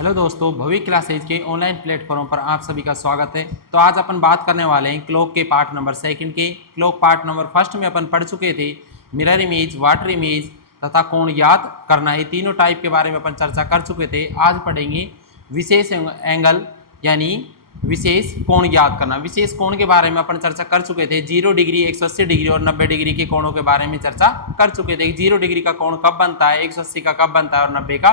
Hello दोस्तों, भव्य classes के online platform पर आप सभी का स्वागत है। तो आज अपन बात करने वाले हैं क्लॉक के पार्ट नंबर सेकंड के। क्लॉक पार्ट नंबर फर्स्ट में अपन पढ़ चुके थे मिरर इमेज, वाटर इमेज तथा कोण याद करना, ये तीनों टाइप के बारे में अपन चर्चा कर चुके थे। आज पढ़ेंगे विशेष एंगल यानी विशेष कोण याद करना। विशेष कोण के बारे में अपन चर्चा कर चुके थे। 0 डिग्री, 180 डिग्री और 90 डिग्री के कोणों के बारे में चर्चा कर चुके थे। 0 डिग्री का कोण कब बनता है, 180 का कब बनता है और 90 का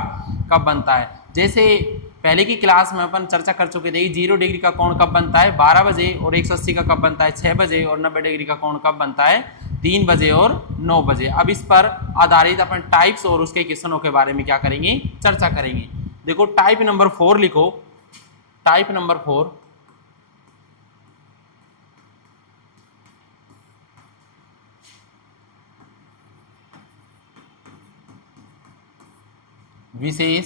कब बनता है। जैसे पहले की क्लास में अपन चर्चा कर चुके थे 0 डिग्री का कोण कब बनता है 12 बजे और 180 का कब बनता है 6 बजे और 90 डिग्री का कोण कब बनता है 3 बजे और 9 बजे। अब इस पर आधारित अपन टाइप्स और उसके क्वेश्चनों के बारे में क्या करेंगे, चर्चा करेंगे। देखो टाइप नंबर 4 लिखो। टाइप नंबर 4 विशेष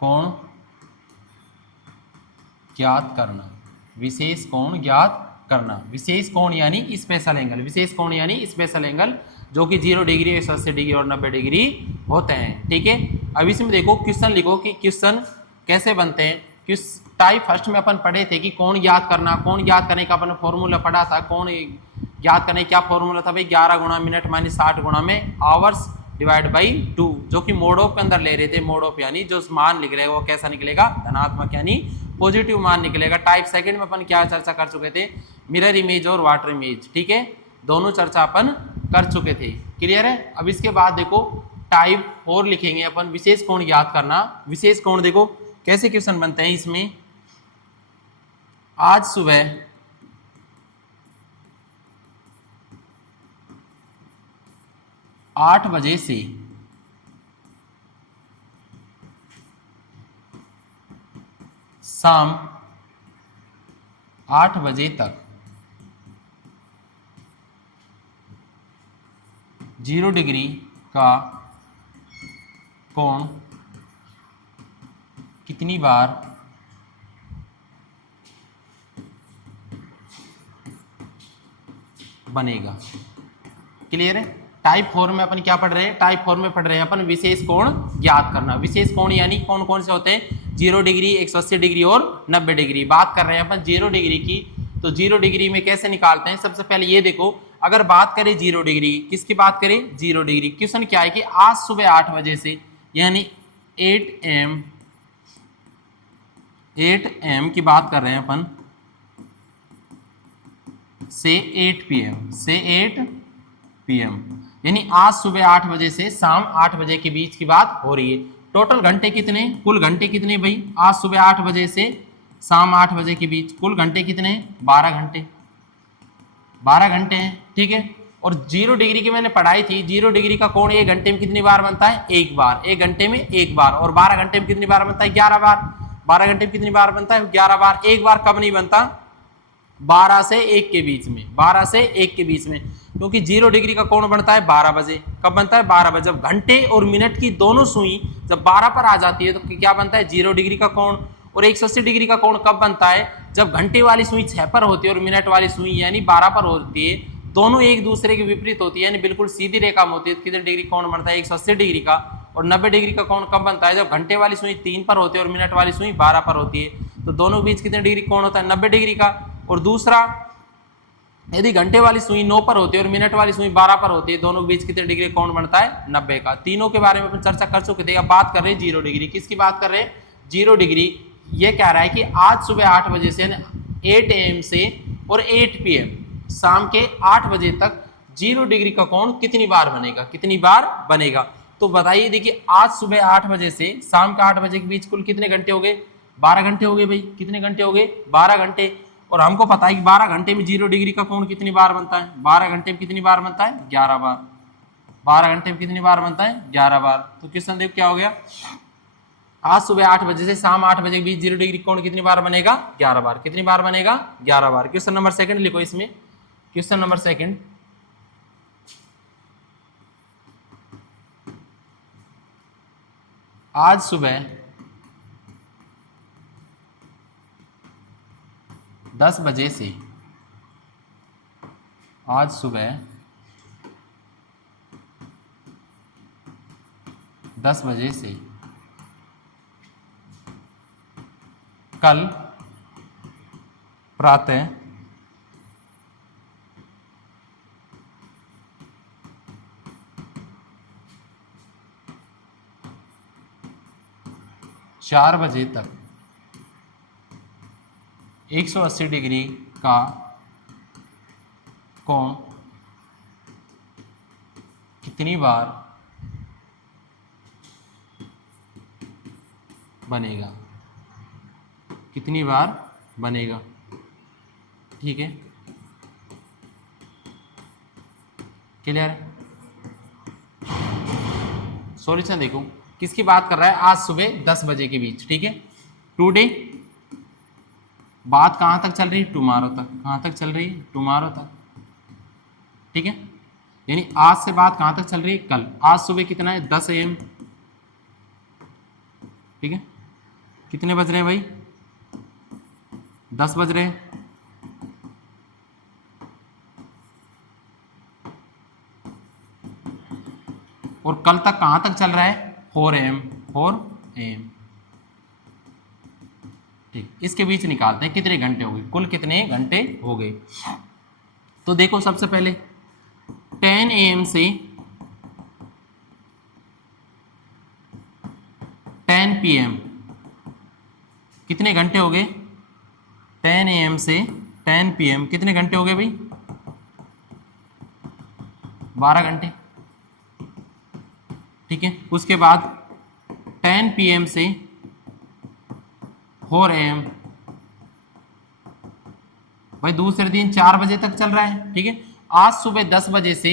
कोण ज्ञात करना। विशेष कोण ज्ञात करना। विशेष कोण यानी स्पेशल एंगल। विशेष कोण यानी स्पेशल एंगल जो कि 0 डिग्री, 180 डिग्री और 90 डिग्री होते हैं। ठीक है, अब इसमें देखो क्वेश्चन लिखो कि क्वेश्चन कैसे बनते हैं। टाइप फर्स्ट में अपन पढ़े थे कि कोण ज्ञात करना। कोण ज्ञात करने का अपन फॉर्मूला पढ़ा था। कोण ज्ञात करने क्या फॉर्मूला था भाई, 11 गुणा मिनट माइनस 60 गुणा में आवर्स डिवाइड बाई 2, जो कि मोड ऑफ के अंदर ले रहे थे। मोड ऑफ यानी जो मान निकलेगा वो कैसा निकलेगा, धनात्मक यानी पॉजिटिव मान निकलेगा। टाइप सेकंड में अपन क्या चर्चा कर चुके थे, मिरर इमेज और वाटर इमेज। ठीक है, दोनों चर्चा अपन कर चुके थे। क्लियर है। अब इसके बाद देखो टाइप 4 लिखेंगे अपन, विशेष कोण ज्ञात करना। विशेष कोण देखो कैसे क्वेश्चन बनते हैं इसमें। आज सुबह 8 बजे से शाम 8 बजे तक 0 डिग्री का कोण कितनी बार बनेगा। क्लियर है। टाइप 4 में अपन क्या पढ़ रहे हैं, टाइप 4 में पढ़ रहे हैं अपन विशेष कोण ज्ञात करना। विशेष कोण यानी कौन कौन से होते हैं, 0 डिग्री, 180 डिग्री और 90 डिग्री। बात कर रहे हैं अपन 0 डिग्री की, तो 0 डिग्री में कैसे निकालते हैं। सबसे पहले ये देखो, अगर बात करें 0 डिग्री, किसकी बात करें, 0 डिग्री। क्वेश्चन क्या है कि आज सुबह 8 बजे से यानी 8 am की बात कर रहे हैं अपन, से 8 pm यानी आज सुबह 8 बजे से शाम 8 बजे के बीच की बात हो रही है। टोटल घंटे कितने, कुल घंटे कितने भाई, आज सुबह 8 बजे से शाम 8 बजे के बीच कुल घंटे कितने, 12 घंटे। 12 घंटे हैं। ठीक है, और 0 डिग्री की मैंने पढ़ाई थी, 0 डिग्री का कोण 1 घंटे में कितनी बार बनता है, एक बार। 1 घंटे में एक बार। और 12 घंटे में कितनी बार बनता है, 11 बार। 12 घंटे में कितनी बार बनता है, 11 बार। एक बार कब नहीं बनता, 12 से 1 के बीच में। 12 से 1 के बीच में, क्योंकि 0 डिग्री का कोण बनता है 12 बजे। कब बनता है, 12 बजे। जब घंटे और मिनट की दोनों सुई जब 12 पर आ जाती है तो क्या बनता है, 0 डिग्री का कोण। और 180 डिग्री का कोण कब बनता है, जब घंटे वाली सुई 6 पर होती है और मिनट वाली सुई यानी 12 पर होती है। दोनों एक दूसरे के विपरीत होती है, यानी बिल्कुल सीधी रेखा में होती है। कितने डिग्री कोण बनता है, 180 डिग्री का। और 90 डिग्री का कोण कब बनता है, जब घंटे वाली सुई 3 पर होती है और मिनट वाली सुई 12 पर होती है। तो दोनों के बीच कितने डिग्री कोण होता है, 90 डिग्री का। और दूसरा, यदि घंटे वाली सुई 9 पर होती है और मिनट वाली सुई 12 पर होती है, दोनों के बीच कितने डिग्री कोण बनता है, 90 का। तीनों के बारे में अपन चर्चा कर चुके थे। अब बात कर रहे हैं 0 डिग्री। किसकी बात कर रहे हैं, 0 डिग्री। ये कह रहा है कि आज सुबह 8 बजे से 8 am से और 8 pm शाम के 8 बजे तक 0 डिग्री का कोण कितनी बार बनेगा, कितनी बार बनेगा। तो बताइए, देखिए आज सुबह 8 बजे से शाम के 8 बजे के बीच कुल कितने घंटे हो गए, 12 घंटे हो गए भाई। कितने घंटे हो गए, 12 घंटे। और हमको पता है कि 12 घंटे में 0 डिग्री का कोण कितनी बार बनता है, 12 घंटे में कितनी बार बनता है, 11 बार। 12 घंटे में कितनी बार बनता है, 11 बार। तो क्वेश्चन देखो क्या हो गया, आज सुबह 8 बजे से शाम 8 बजे के बीच 0 डिग्री कोण कितनी बार बनेगा, 11 बार। कितनी बार बनेगा, 11 बार। क्वेश्चन नंबर सेकंड लिखो इसमें। क्वेश्चन नंबर सेकंड, आज सुबह 10 बजे से, आज सुबह 10 बजे से कल प्रातः 4 बजे तक 180 डिग्री का कोण कितनी बार बनेगा, कितनी बार बनेगा। ठीक है, क्लियर। सॉल्यूशन देखो, किसकी बात कर रहा है, आज सुबह 10 बजे के बीच। ठीक है, टुडे, बात कहाँ तक चल रही है, टुमारो तक। कहाँ तक चल रही है, टुमारो तक। ठीक है, यानी आज से बात कहाँ तक चल रही है, कल। आज सुबह कितना है, 10 AM। ठीक है, कितने बज रहे हैं भाई, 10 बज रहे हैं। और कल तक कहाँ तक चल रहा है, 4 AM, 4 AM। ठीक, इसके बीच निकालते हैं कितने घंटे हो गए, कुल कितने घंटे हो गए। तो देखो सबसे पहले 10 AM से 10 PM कितने घंटे हो गए, 10 AM से 10 PM कितने घंटे हो गए भाई, 12 घंटे। ठीक है, उसके बाद 10 PM से 4 AM भाई दूसरे दिन 4 बजे तक चल रहा है। ठीक है, आज सुबह 10 बजे से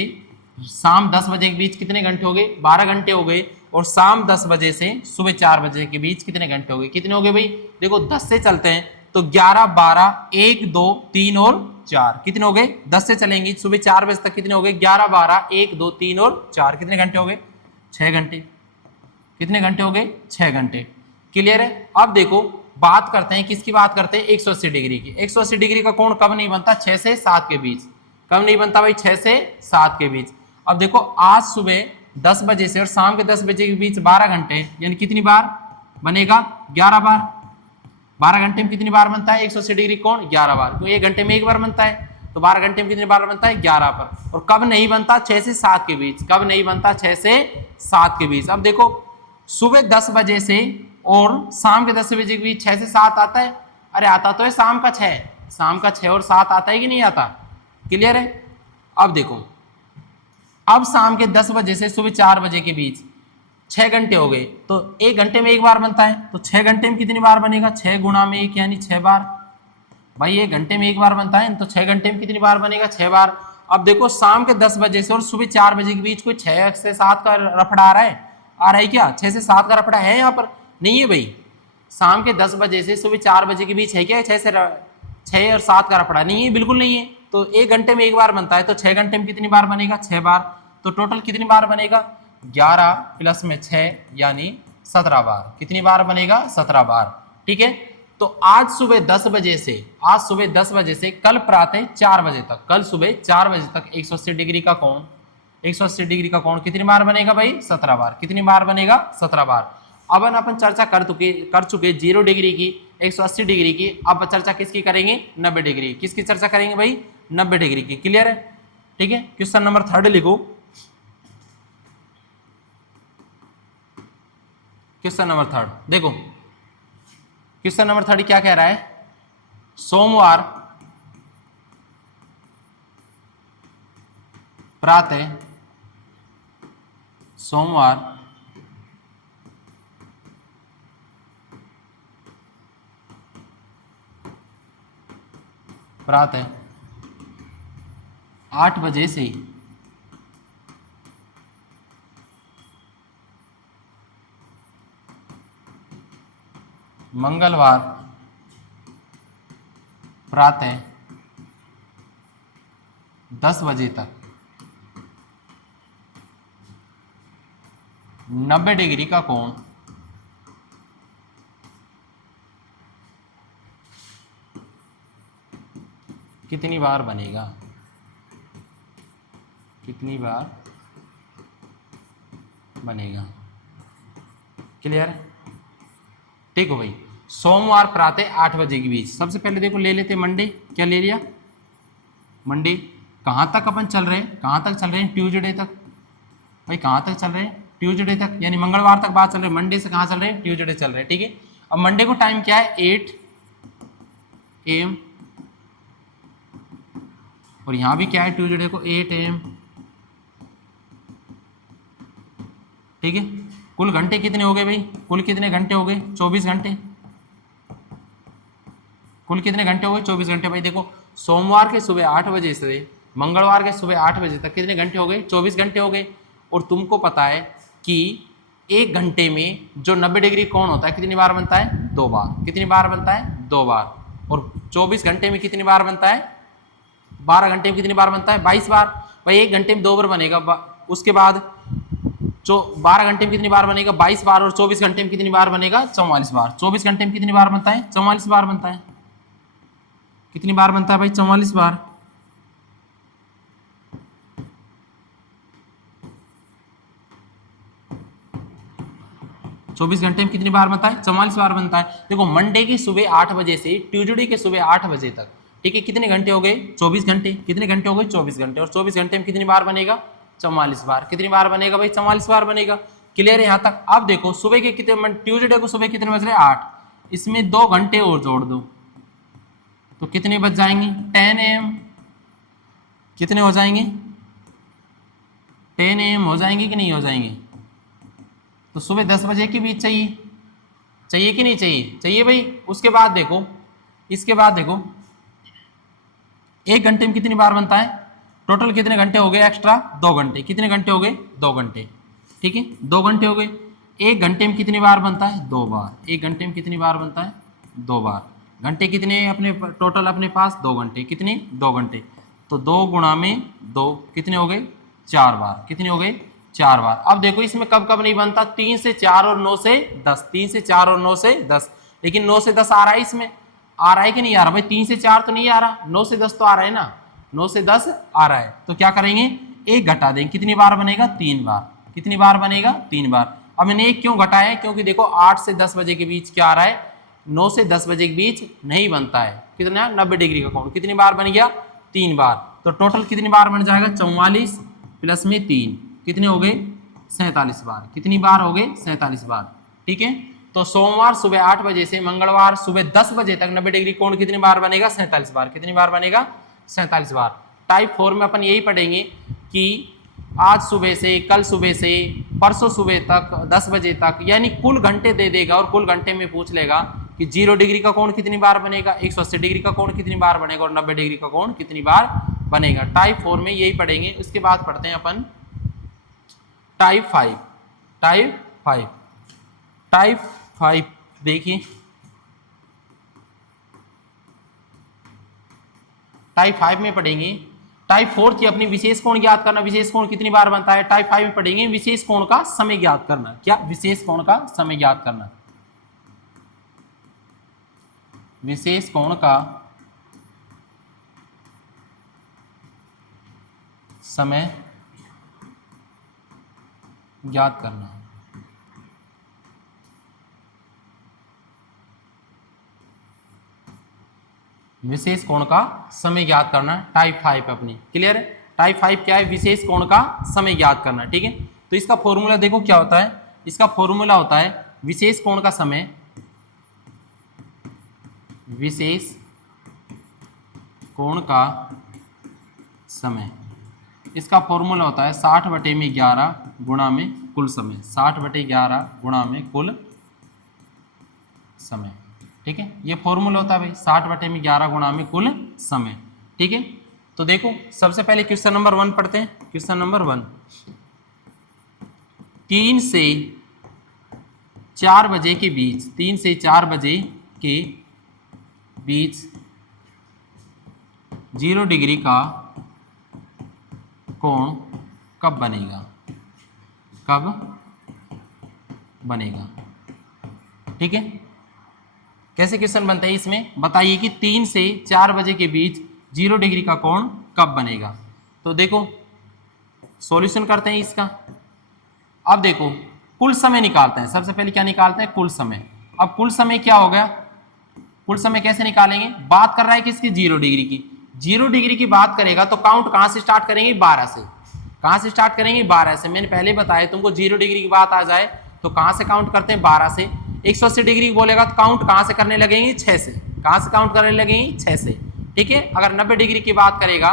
शाम 10 बजे के बीच कितने घंटे हो गए, 12 घंटे हो गए। और शाम 10 बजे से सुबह 4 बजे के बीच कितने घंटे हो गए, कितने हो गए भाई, देखो 10 से चलते हैं तो 11, 12, 1, 2, 3 और 4, कितने हो गए, 10 से चलेंगे सुबह 4 बजे तक कितने हो गए, 11, 12, 1, 2, 3 और 4, कितने घंटे हो गए, 6 घंटे। कितने घंटे हो गए, 6 घंटे। क्लियर है। अब देखो बात करते हैं, किसकी बात करते हैं, 180 डिग्री की। 180 डिग्री का कोण कब नहीं बनता, 6 से 7 के बीच। कब नहीं बनता भाई, 6 से 7 के बीच। अब देखो आज सुबह 10 बजे से और शाम के 10 बजे के बीच 12 घंटे, यानी कितनी बार बनेगा, 11 बार। 12 घंटे में कितनी बार बनता है 180 डिग्री कोण, 11 बार। तो 1 घंटे में 1 बार बनता है, तो 12 घंटे में कितनी बार बनता है, 11 पर। और कब नहीं बनता, 6 से 7 के बीच। कब नहीं बनता, 6 से 7 के बीच। अब देखो सुबह 10 बजे से और शाम के 10 बजे के बीच 6 से 7 आता है, अरे आता तो है शाम का 6, शाम का 6 और 7 आता है कि नहीं आता। क्लियर है। अब देखो, अब शाम के 10 बजे से सुबह 4 बजे के बीच 6 घंटे हो गए, तो 1 घंटे में 1 बार बनता है, तो 6 घंटे में कितनी बार बनेगा, 6 गुणा में 1 यानी 6 बार। भाई 1 घंटे में 1 बार बनता है, तो 6 घंटे में कितनी बार बनेगा, 6 बार। अब देखो शाम के 10 बजे से और सुबह 4 बजे के बीच कोई 6 से 7 का रफड़ा आ रहा है, क्या 6 से 7 का रफड़ा है यहाँ पर, नहीं है भाई। शाम के 10 बजे से सुबह 4 बजे के बीच है क्या 6 और 7 का रफड़ा, नहीं है, बिल्कुल नहीं है। तो 1 घंटे में 1 बार बनता है, तो 6 घंटे में कितनी बार बनेगा, 6 बार। तो टोटल कितनी बार बनेगा, 11 प्लस में 6 यानी 17 बार। कितनी बार बनेगा, 17 बार। ठीक है। तो आज सुबह 10 बजे से, आज सुबह 10 बजे से कल प्रातः 4 बजे तक, कल सुबह 4 बजे तक 180 डिग्री का कोण, 180 डिग्री का कोण कितनी बार बनेगा भाई, 17 बार। कितनी बार बनेगा, 17 बार। अब अपन चर्चा कर चुके 0 डिग्री की, 180 डिग्री की। अब चर्चा किसकी करेंगे, 90 डिग्री। किसकी चर्चा करेंगे भाई, 90 डिग्री की। क्लियर है। ठीक है, क्वेश्चन नंबर 3 लिखो। क्वेश्चन नंबर 3 देखो, क्वेश्चन नंबर 3 क्या कह रहा है, सोमवार प्रातः, सोमवार प्रातः 8 बजे से मंगलवार प्रातः 10 बजे तक 90 डिग्री का कोण कितनी बार बनेगा, कितनी बार बनेगा। क्लियर है। ठीक हो भाई। सोमवार प्रातः 8 बजे के बीच। सबसे पहले देखो ले लेते मंडे, क्या ले लिया मंडे। कहाँ तक अपन चल रहे हैं, कहाँ तक चल रहे हैं, ट्यूसडे तक भाई, कहाँ तक चल रहे हैं, ट्यूसडे तक, यानी मंगलवार तक बात चल रही है। मंडे से कहाँ चल रहे हैं, ट्यूसडे चल रहे हैं, ठीक है। अब मंडे को टाइम क्या है 8 AM, और यहाँ भी क्या है ट्यूसडे को 8 AM, ठीक है। कुल घंटे कितने हो गए भाई, कुल कितने घंटे हो गए, 24 घंटे। कुल कितने घंटे हो गए, 24 घंटे। भाई देखो सोमवार के सुबह 8 बजे से मंगलवार के सुबह 8 बजे तक कितने घंटे हो गए, 24 घंटे हो गए। और तुमको पता है कि एक घंटे में जो 90 डिग्री कोण होता है कितनी बार बनता है, 2 बार। कितनी बार बनता है, 2 बार। और 24 घंटे में कितनी बार बनता है, 12 घंटे में कितनी बार बनता है, 22 बार। भाई एक घंटे में 2 बार बनेगा, उसके बाद जो 12 घंटे में कितनी बार बनेगा, 22 बार। और 24 घंटे में कितनी बार बनेगा, 44 बार। 24 घंटे में कितनी बार बनता है, 44 बार बनता है। कितनी बार बनता है भाई, 44 बार। चौबीस घंटे में कितनी बार बनता है, 44 बार बनता है। देखो मंडे की सुबह 8 बजे से ट्यूसडे के सुबह 8 बजे तक, ठीक है, कितने घंटे हो गए, 24 घंटे। कितने घंटे हो गए, 24 घंटे। और 24 घंटे में कितनी बार बनेगा, 44 बार। कितनी बार बनेगा भाई, 44 बार बनेगा। क्लियर है यहाँ तक। अब देखो सुबह के कितने, ट्यूसडे को सुबह कितने बज रहे, 8, इसमें 2 घंटे और जोड़ दो तो कितने बज जाएंगे, 10 AM। कितने हो जाएंगे, 10 AM हो जाएंगे कि नहीं हो जाएंगे। तो सुबह 10 बजे के बीच चाहिए, चाहिए कि नहीं चाहिए, चाहिए भाई। उसके बाद देखो, इसके बाद देखो एक घंटे में कितनी बार बनता है, टोटल कितने घंटे हो गए एक्स्ट्रा, 2 घंटे। कितने घंटे हो गए, 2 घंटे, ठीक है, 2 घंटे हो गए। एक घंटे में कितनी बार बनता है, 2 बार। एक घंटे में कितनी बार बनता है, 2 बार। घंटे कितने अपने टोटल अपने पास, 2 घंटे। कितने, 2 घंटे। तो 2 गुणा में 2 कितने हो गए, 4 बार। कितने हो गए, 4 बार। अब देखो इसमें कब कब नहीं बनता, 3 से 4 और 9 से 10। 3 से 4 और 9 से 10, लेकिन 9 से 10 आ रहा है, इसमें आ रहा है कि नहीं आ रहा भाई, 3 से 4 तो नहीं आ रहा, 9 से 10 तो आ रहा है ना, 9 से 10 आ रहा है। तो क्या करेंगे, एक घटा देंगे। कितनी बार बनेगा, 3 बार। कितनी बार बनेगा, 3 बार। अब मैंने एक क्यों घटाया है, क्योंकि देखो 8 से 10 बजे के बीच क्या आ रहा है, 9 से 10 बजे के बीच नहीं बनता है कितना, 90 डिग्री का कोण। कितनी बार बन गया, 3 बार। तो टोटल कितनी बार बन जाएगा, 44 प्लस में 3, कितने हो गए, 47 बार। कितनी बार हो गए, 47 बार, ठीक है। तो सोमवार सुबह 8 बजे से मंगलवार सुबह 10 बजे तक 90 डिग्री कोण कितनी बार बनेगा, 47 बार। कितनी बार बनेगा, 47 बार। टाइप 4 में अपन यही पढ़ेंगे कि आज सुबह से, कल सुबह से, परसों सुबह तक, 10 बजे तक, यानी कुल घंटे दे देगा और कुल घंटे में पूछ लेगा कि 0 डिग्री का कोण कितनी बार बनेगा, 180 डिग्री का कोण कितनी बार बनेगा और 90 डिग्री का कोण कितनी बार बनेगा। टाइप 4 में यही पढ़ेंगे। उसके बाद पढ़ते हैं अपन टाइप 5। टाइप 5, टाइप 5 देखिए, टाइप 5 में पढ़ेंगे। टाइप 4 थी अपनी विशेष कोण ज्ञात करना, विशेष कोण कितनी बार बनता है। टाइप 5 में पढ़ेंगे विशेष कोण का समय ज्ञात करना। क्या, विशेष कोण का समय ज्ञात करना। विशेष कोण का समय ज्ञात करना। विशेष कोण का समय ज्ञात करना, टाइप 5 अपनी। क्लियर है। टाइप 5 क्या है, विशेष कोण का समय ज्ञात करना, ठीक है। तो इसका फॉर्मूला देखो क्या होता है, इसका फॉर्मूला होता है विशेष कोण का समय, विशेष कोण का समय, इसका फॉर्मूला होता है 60/11 गुणा में कुल समय। 60/11 गुणा में कुल समय, ठीक है। ये फॉर्मूला होता है भाई, 60/11 गुणा में कुल समय, ठीक है। तो देखो सबसे पहले क्वेश्चन नंबर 1 पढ़ते हैं। क्वेश्चन नंबर 1, 3 से 4 बजे के बीच, 3 से 4 बजे के बीच 0 डिग्री का कोण कब बनेगा, कब बनेगा, ठीक है। कैसे क्वेश्चन बनता है इसमें, बताइए कि 3 से 4 बजे के बीच 0 डिग्री का कोण कब बनेगा। तो देखो सॉल्यूशन करते हैं इसका। अब देखो कुल समय निकालते हैं। सबसे पहले क्या निकालते हैं, कुल समय। अब कुल समय क्या हो गया, कुल समय कैसे निकालेंगे, बात कर रहा है किसकी, 0 डिग्री की। 0 डिग्री की बात करेगा तो काउंट कहां से स्टार्ट करेंगे, 12 से। कहां से स्टार्ट करेंगे, 12 से। मैंने पहले बताया तुमको 0 डिग्री की बात आ जाए तो कहां से काउंट करते हैं, 12 से। 180 डिग्री बोलेगा तो काउंट कहां से करने लगेंगे, 6 से। कहां से काउंट करने लगेंगे, 6 से। ठीक है। अगर 90 डिग्री की बात करेगा,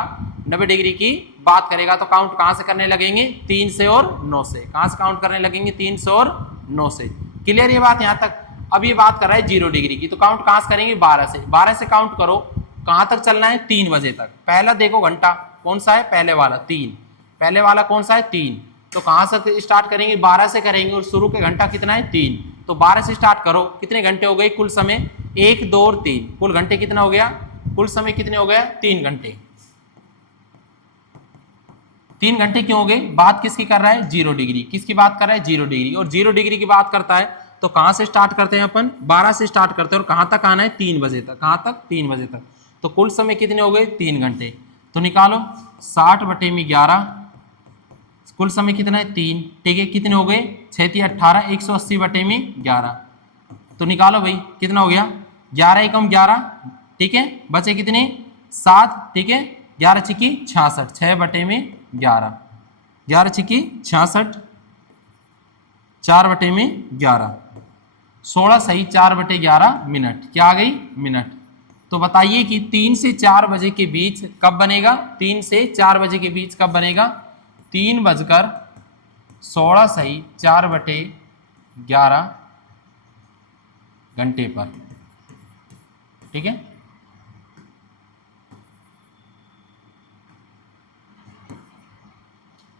90 डिग्री की बात करेगा तो काउंट कहां से करने लगेंगे, 3 से और 9 से। कहां से काउंट करने लगेंगे, 3 से और 9 से। क्लियर ये बात यहां तक। अब ये बात कर रहा है 0 डिग्री की, तो काउंट कहां से करेंगे, 12 से। 12 से काउंट करो, कहां तक चलना है, 3 बजे तक। पहला देखो घंटा कौन सा है, पहले वाला 3। पहले वाला कौन सा है, 3। तो कहां से स्टार्ट करेंगे, 12 से करेंगे, और शुरू के घंटा कितना है, 3। तो 12 से स्टार्ट करो, कितने घंटे हो गए, कुल समय 1 2 और 3, कुल घंटे कितना हो गया, कुल समय कितने हो गया, 3 घंटे। 3 घंटे क्यों हो गए, बात किसकी कर रहा है, 0 डिग्री। किसकी बात कर रहा है, 0 डिग्री। और 0 डिग्री की बात करता है तो कहां से स्टार्ट करते हैं अपन, 12 से स्टार्ट करते हैं, और कहां तक आना है, 3 बजे तक। कहां तक, 3 बजे तक। तो कुल समय कितने हो गए, 3 घंटे। तो निकालो 60 बटे में 11, कुल समय कितना है, 3। ठीक है, कितने हो गए, 6 3 18, 180 बटे में 11। तो निकालो भाई कितना हो गया, 11 एकम 11। ठीक है, बचे कितने, 7। ठीक है, 11 छिकी 66, 6 बटे में 11, 11 छिकी 66, 4 बटे में 11, 16 सही 4 बटे 11 मिनट। क्या आ गई, मिनट। तो बताइए कि 3 से 4 बजे के बीच कब बनेगा, 3 से 4 बजे के बीच कब बनेगा, 3:16 सही 4 बटे 11 घंटे पर। ठीक है,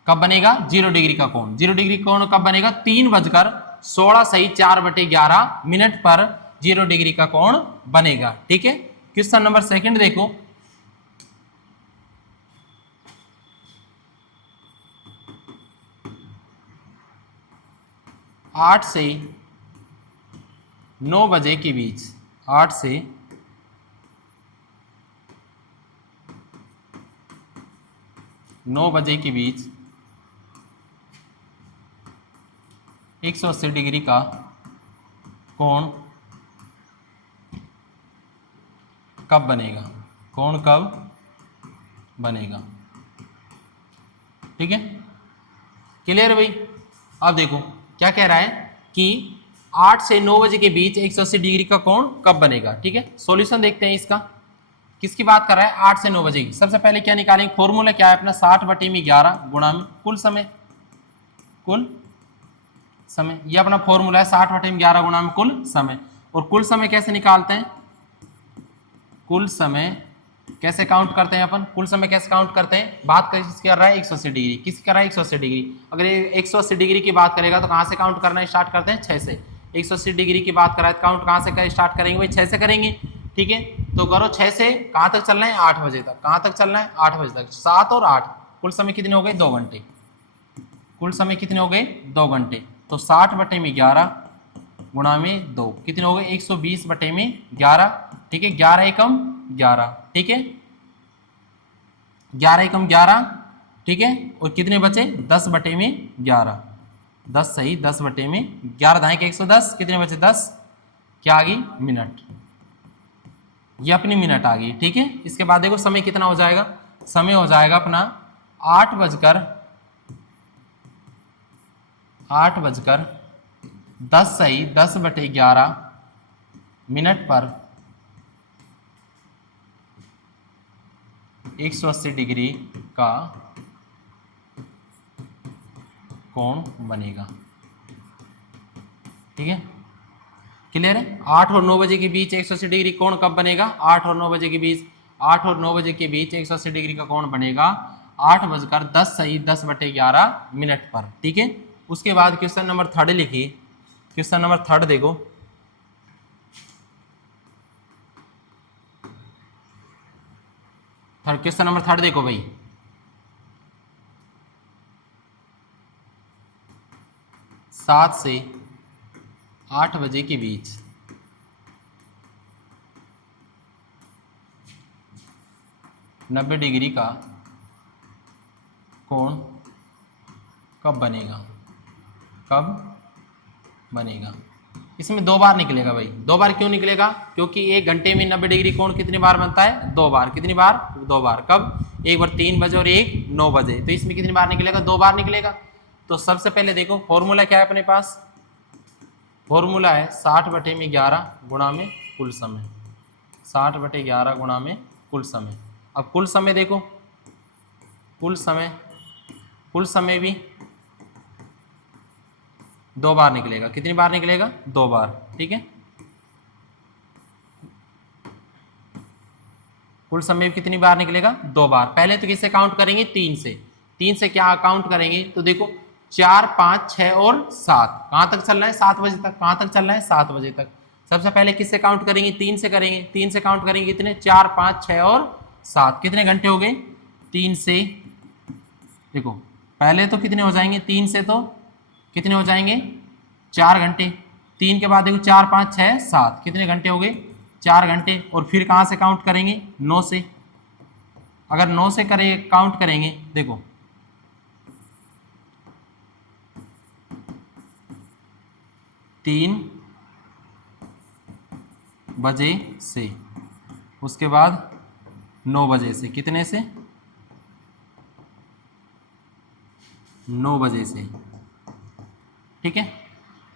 कब बनेगा, 0 डिग्री का कोण। 0 डिग्री कोण कब बनेगा, 3:16 सही 4 बटे 11 मिनट पर 0 डिग्री का कोण बनेगा। ठीक है। क्वेश्चन नंबर 2 देखो, 8 से 9 बजे के बीच, 8 से 9 बजे के बीच 180 डिग्री का कोण कब बनेगा, कोण कब बनेगा। ठीक है, क्लियर है भाई। अब देखो क्या कह रहा है कि 8 से 9 बजे के बीच 180 डिग्री का कोण कब बनेगा। ठीक है, सॉल्यूशन देखते हैं इसका। किसकी बात कर रहा है, 8 से 9 बजे की। सबसे पहले क्या निकालेंगे, फॉर्मूला क्या है अपना, 60 बटे में 11 गुणा में कुल समय। कुल समय ये अपना फॉर्मूला है, 60 बटे में 11 गुणा में कुल समय। और कुल समय कैसे निकालते हैं, कुल समय कैसे काउंट करते हैं अपन, कुल समय कैसे काउंट करते हैं, बात किसकी कर रहा है, 180 डिग्री। किसकी कर रहा है, 180 डिग्री। अगर ये 180 डिग्री की बात करेगा तो कहां से काउंट करना स्टार्ट करते हैं, 6 से। 180 डिग्री की बात कर रहा है तो काउंट कहां से स्टार्ट करेंगे भाई, 6 से करेंगे। ठीक है, तो करो 6 से कहां तक चलना है, 8 बजे तक। कहां तक चलना है, 8 बजे तक। 7 और 8 कुल समय कितने हो गए, 2 घंटे। कुल समय कितने हो गए, 2 घंटे। तो 60 बटे में 11 गुणा में 2 कितने हो गए, 120 बटे में 11। ठीक है, 11 एकम 11। ठीक है, 11 एकम 11। ठीक है, और कितने बचे, 10 बटे में 11, 10 सही 10 बटे में 11 दाएं के 110, कितने बचे 10, क्या आ गई, मिनट। ये अपनी मिनट आ गई। ठीक है, इसके बाद देखो समय कितना हो जाएगा, समय हो जाएगा अपना 8:10 सही 10 बटे 11 मिनट पर 180 डिग्री का कोण बनेगा। ठीक है, क्लियर है। 8 और 9 बजे के बीच 180 डिग्री कोण कब बनेगा, 8 और 9 बजे के बीच, 8 और 9 बजे के बीच 180 डिग्री का कोण बनेगा 8:10 सही 10 बटे 11 मिनट पर। ठीक है, उसके बाद क्वेश्चन नंबर 3 लिखिए। क्वेश्चन नंबर 3 देखो, क्वेश्चन नंबर 3 देखो भाई, 7 से 8 बजे के बीच 90 डिग्री का कोण कब बनेगा, कब बनेगा। इसमें 2 बार निकलेगा भाई। 2 बार क्यों निकलेगा? क्योंकि 1 घंटे में 90 डिग्री कोण कितनी बार बनता है? 2 बार। कितनी बार? 2 बार। कब? एक बार 3 बजे और एक 9 बजे। तो इसमें कितनी बार निकलेगा? 2 बार निकलेगा। तो सबसे पहले देखो फॉर्मूला क्या है अपने पास, फॉर्मूला है 60/11 गुणा में कुल समय। 60/11 गुणा में कुल समय। अब कुल समय देखो, कुल समय भी 2 बार निकलेगा। कितनी बार निकलेगा? 2 बार। ठीक है, कुल समय कितनी बार निकलेगा? 2 बार। पहले तो किससे काउंट करेंगे? 3 से। 3 से क्या काउंट करेंगे? तो देखो 4, 5, 6 और 7। कहां तक चल रहा है? 7 बजे तक। कहां तक चल रहा है? 7 बजे तक। सबसे पहले किससे काउंट करेंगे? 3 से करेंगे। 3 से काउंट करेंगे कितने? 4, 5, 6 और 7। कितने घंटे हो गए? 3 से देखो पहले तो कितने हो जाएंगे? 3 से तो कितने हो जाएंगे? 4 घंटे। 3 के बाद देखो 4, 5, 6, 7। कितने घंटे हो गए? 4 घंटे। और फिर कहाँ से काउंट करेंगे? 9 से। अगर 9 से करें काउंट करेंगे, देखो 3 बजे से, उसके बाद 9 बजे से। कितने से? 9 बजे से। ठीक है,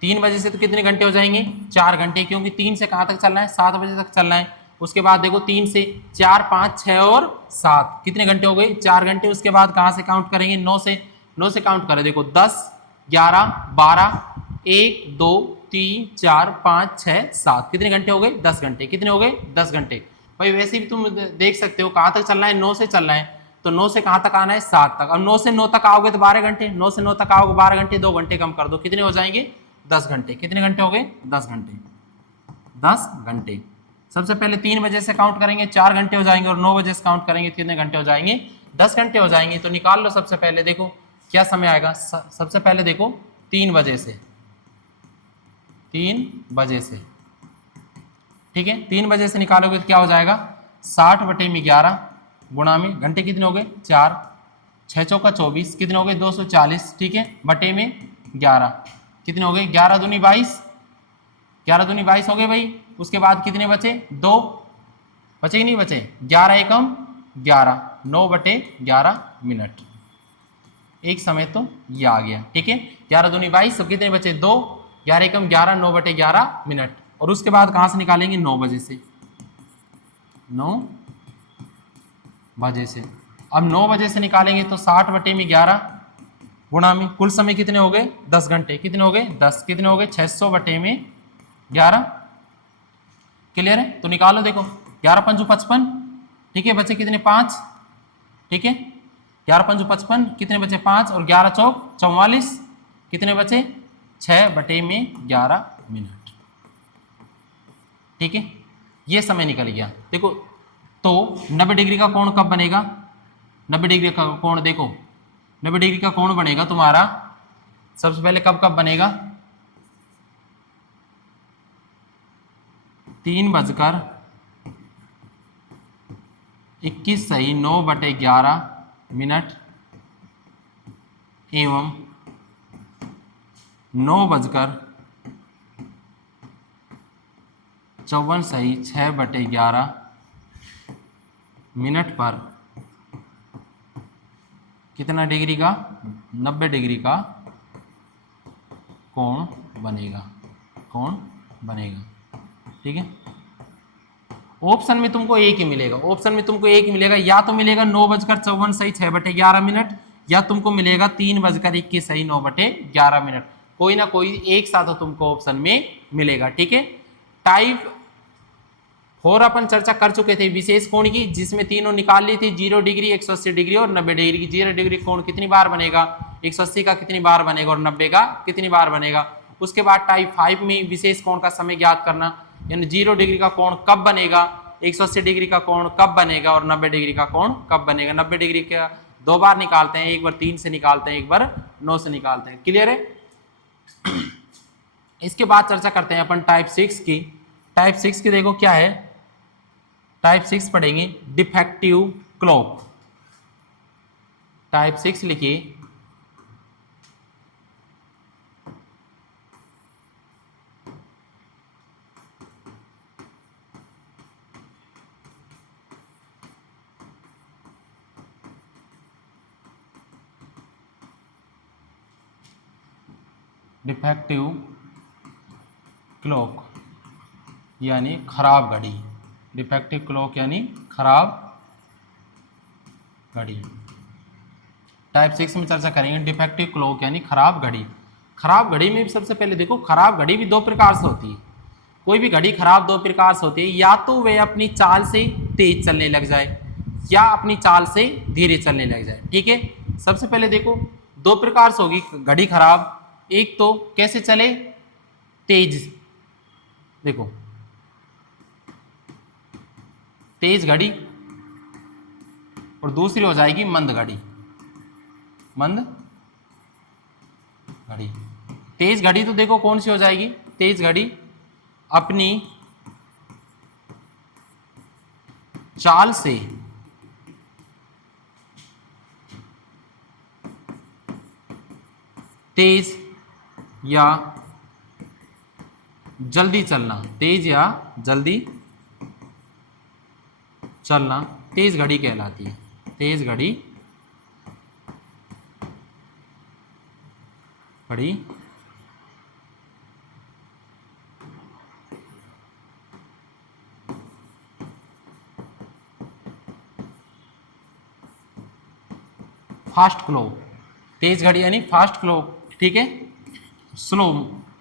3 बजे से तो कितने घंटे हो जाएंगे? 4 घंटे, क्योंकि 3 से कहाँ तक चलना है? 7 बजे तक चलना है। उसके बाद देखो 3 से 4, 5, 6 और 7। कितने घंटे हो गए? 4 घंटे। उसके बाद कहाँ से काउंट करेंगे? 9 से। 9 से काउंट करें, देखो 10, 11, 12, 1, 2, 3, 4, 5, 6, 7। कितने घंटे हो गए? 10 घंटे। कितने हो गए? 10 घंटे। भाई वैसे भी तुम देख सकते हो कहाँ तक चलना है? 9 से चलना है। तो 9 से कहाँ तक आना है? 7 तक। अब 9 से 9 तक आओगे तो 12 घंटे। 9 से 9 तक आओगे 12 घंटे, 2 घंटे कम कर दो। कितने हो जाएंगे? 10 घंटे। कितने घंटे हो गए? 10 घंटे। 10 घंटे। सबसे पहले 3 बजे से काउंट करेंगे, 4 घंटे हो जाएंगे। और 9 बजे से काउंट करेंगे, कितने घंटे हो जाएंगे? 10 घंटे हो जाएंगे। तो निकाल लो सबसे पहले, देखो क्या समय आएगा। सबसे पहले देखो 3 बजे से, 3 बजे से। ठीक है, 3 बजे से निकालोगे तो क्या हो जाएगा? 60/11 गुणा में घंटे कितने हो गए? 4, 6 चौका 24। कितने हो गए? 240। ठीक है, बटे में 11। कितने हो गए? 11 दूनी 22। 11 दूनी 22 हो गए भाई। उसके बाद कितने बचे? 2 बचे ही नहीं बचे। 11 एकम 11, 9/11 मिनट। एक समय तो ये आ गया। ठीक है, 11 दूनी 22, सब कितने बचे? 2, 11 एकम 11, 9/11 मिनट। और उसके बाद कहां से निकालेंगे? 9 बजे से। 9 बजे से। अब 9 बजे से निकालेंगे तो 60/11 गुणा में कुल समय कितने हो गए? 10 घंटे। कितने हो गए? 10। कितने हो गए? 600/11। क्लियर है? तो निकालो, देखो 11 पंजू 55। ठीक है, बचे कितने? 5। ठीक है, 11 पंजू 55, कितने बचे? 5। और 11 चौक 44। कितने बचे? 6/11 मिनट। ठीक है, ये समय निकल गया। देखो तो 90 डिग्री का कोण कब बनेगा? 90 डिग्री का कोण देखो, 90 डिग्री का कोण बनेगा तुम्हारा सबसे पहले कब कब बनेगा? 3:21 सही 9/11 मिनट एवं 9:54 सही 6/11 मिनट पर कितना डिग्री का? 90 डिग्री का कोण बनेगा। कोण बनेगा। ठीक है, ऑप्शन में तुमको एक ही मिलेगा। ऑप्शन में तुमको एक ही मिलेगा, या तो मिलेगा 9:54 सही 6/11 मिनट, या तुमको मिलेगा 3:21 सही 9/11 मिनट। कोई ना कोई एक साथ तुमको ऑप्शन में मिलेगा। ठीक है, टाइप 4 अपन चर्चा कर चुके थे विशेष कोण की, जिसमें तीनों निकाल ली थी, 0 डिग्री, 180 डिग्री और 90 डिग्री की। 0 डिग्री कोण कितनी बार बनेगा? 180 का कितनी बार बनेगा? और 90 का कितनी बार बनेगा? उसके बाद टाइप 5 में विशेष कोण का समय ज्ञात करना, यानी 0 डिग्री का कोण कब बनेगा, 180 डिग्री का कोण कब बनेगा और 90 डिग्री का कोण कब बनेगा। 90 डिग्री का 2 बार निकालते हैं, एक बार 3 से निकालते हैं, एक बार 9 से निकालते हैं। क्लियर है? इसके बाद चर्चा करते हैं अपन टाइप 6 की। टाइप 6 की देखो क्या है, टाइप 6 पढ़ेंगे डिफेक्टिव क्लॉक। टाइप 6 लिखिए डिफेक्टिव क्लॉक यानी खराब घड़ी, डिफेक्टिव क्लॉक यानी खराब घड़ी। टाइप 6 में चर्चा करेंगे डिफेक्टिव क्लॉक यानी खराब घड़ी। खराब घड़ी में भी सबसे पहले देखो, खराब घड़ी भी दो प्रकार से होती है। कोई भी घड़ी खराब दो प्रकार से होती है, या तो वे अपनी चाल से तेज चलने लग जाए या अपनी चाल से धीरे चलने लग जाए। ठीक है, सबसे पहले देखो दो प्रकार से होगी घड़ी खराब। एक तो कैसे चले, तेज, देखो तेज घड़ी, और दूसरी हो जाएगी मंद घड़ी, मंद घड़ी। तेज घड़ी तो देखो कौन सी हो जाएगी, तेज घड़ी अपनी चाल से तेज या जल्दी चलना, तेज या जल्दी चलना तेज घड़ी कहलाती है। तेज घड़ी घड़ी फास्ट क्लॉक, तेज घड़ी यानी फास्ट क्लॉक। ठीक है, स्लो,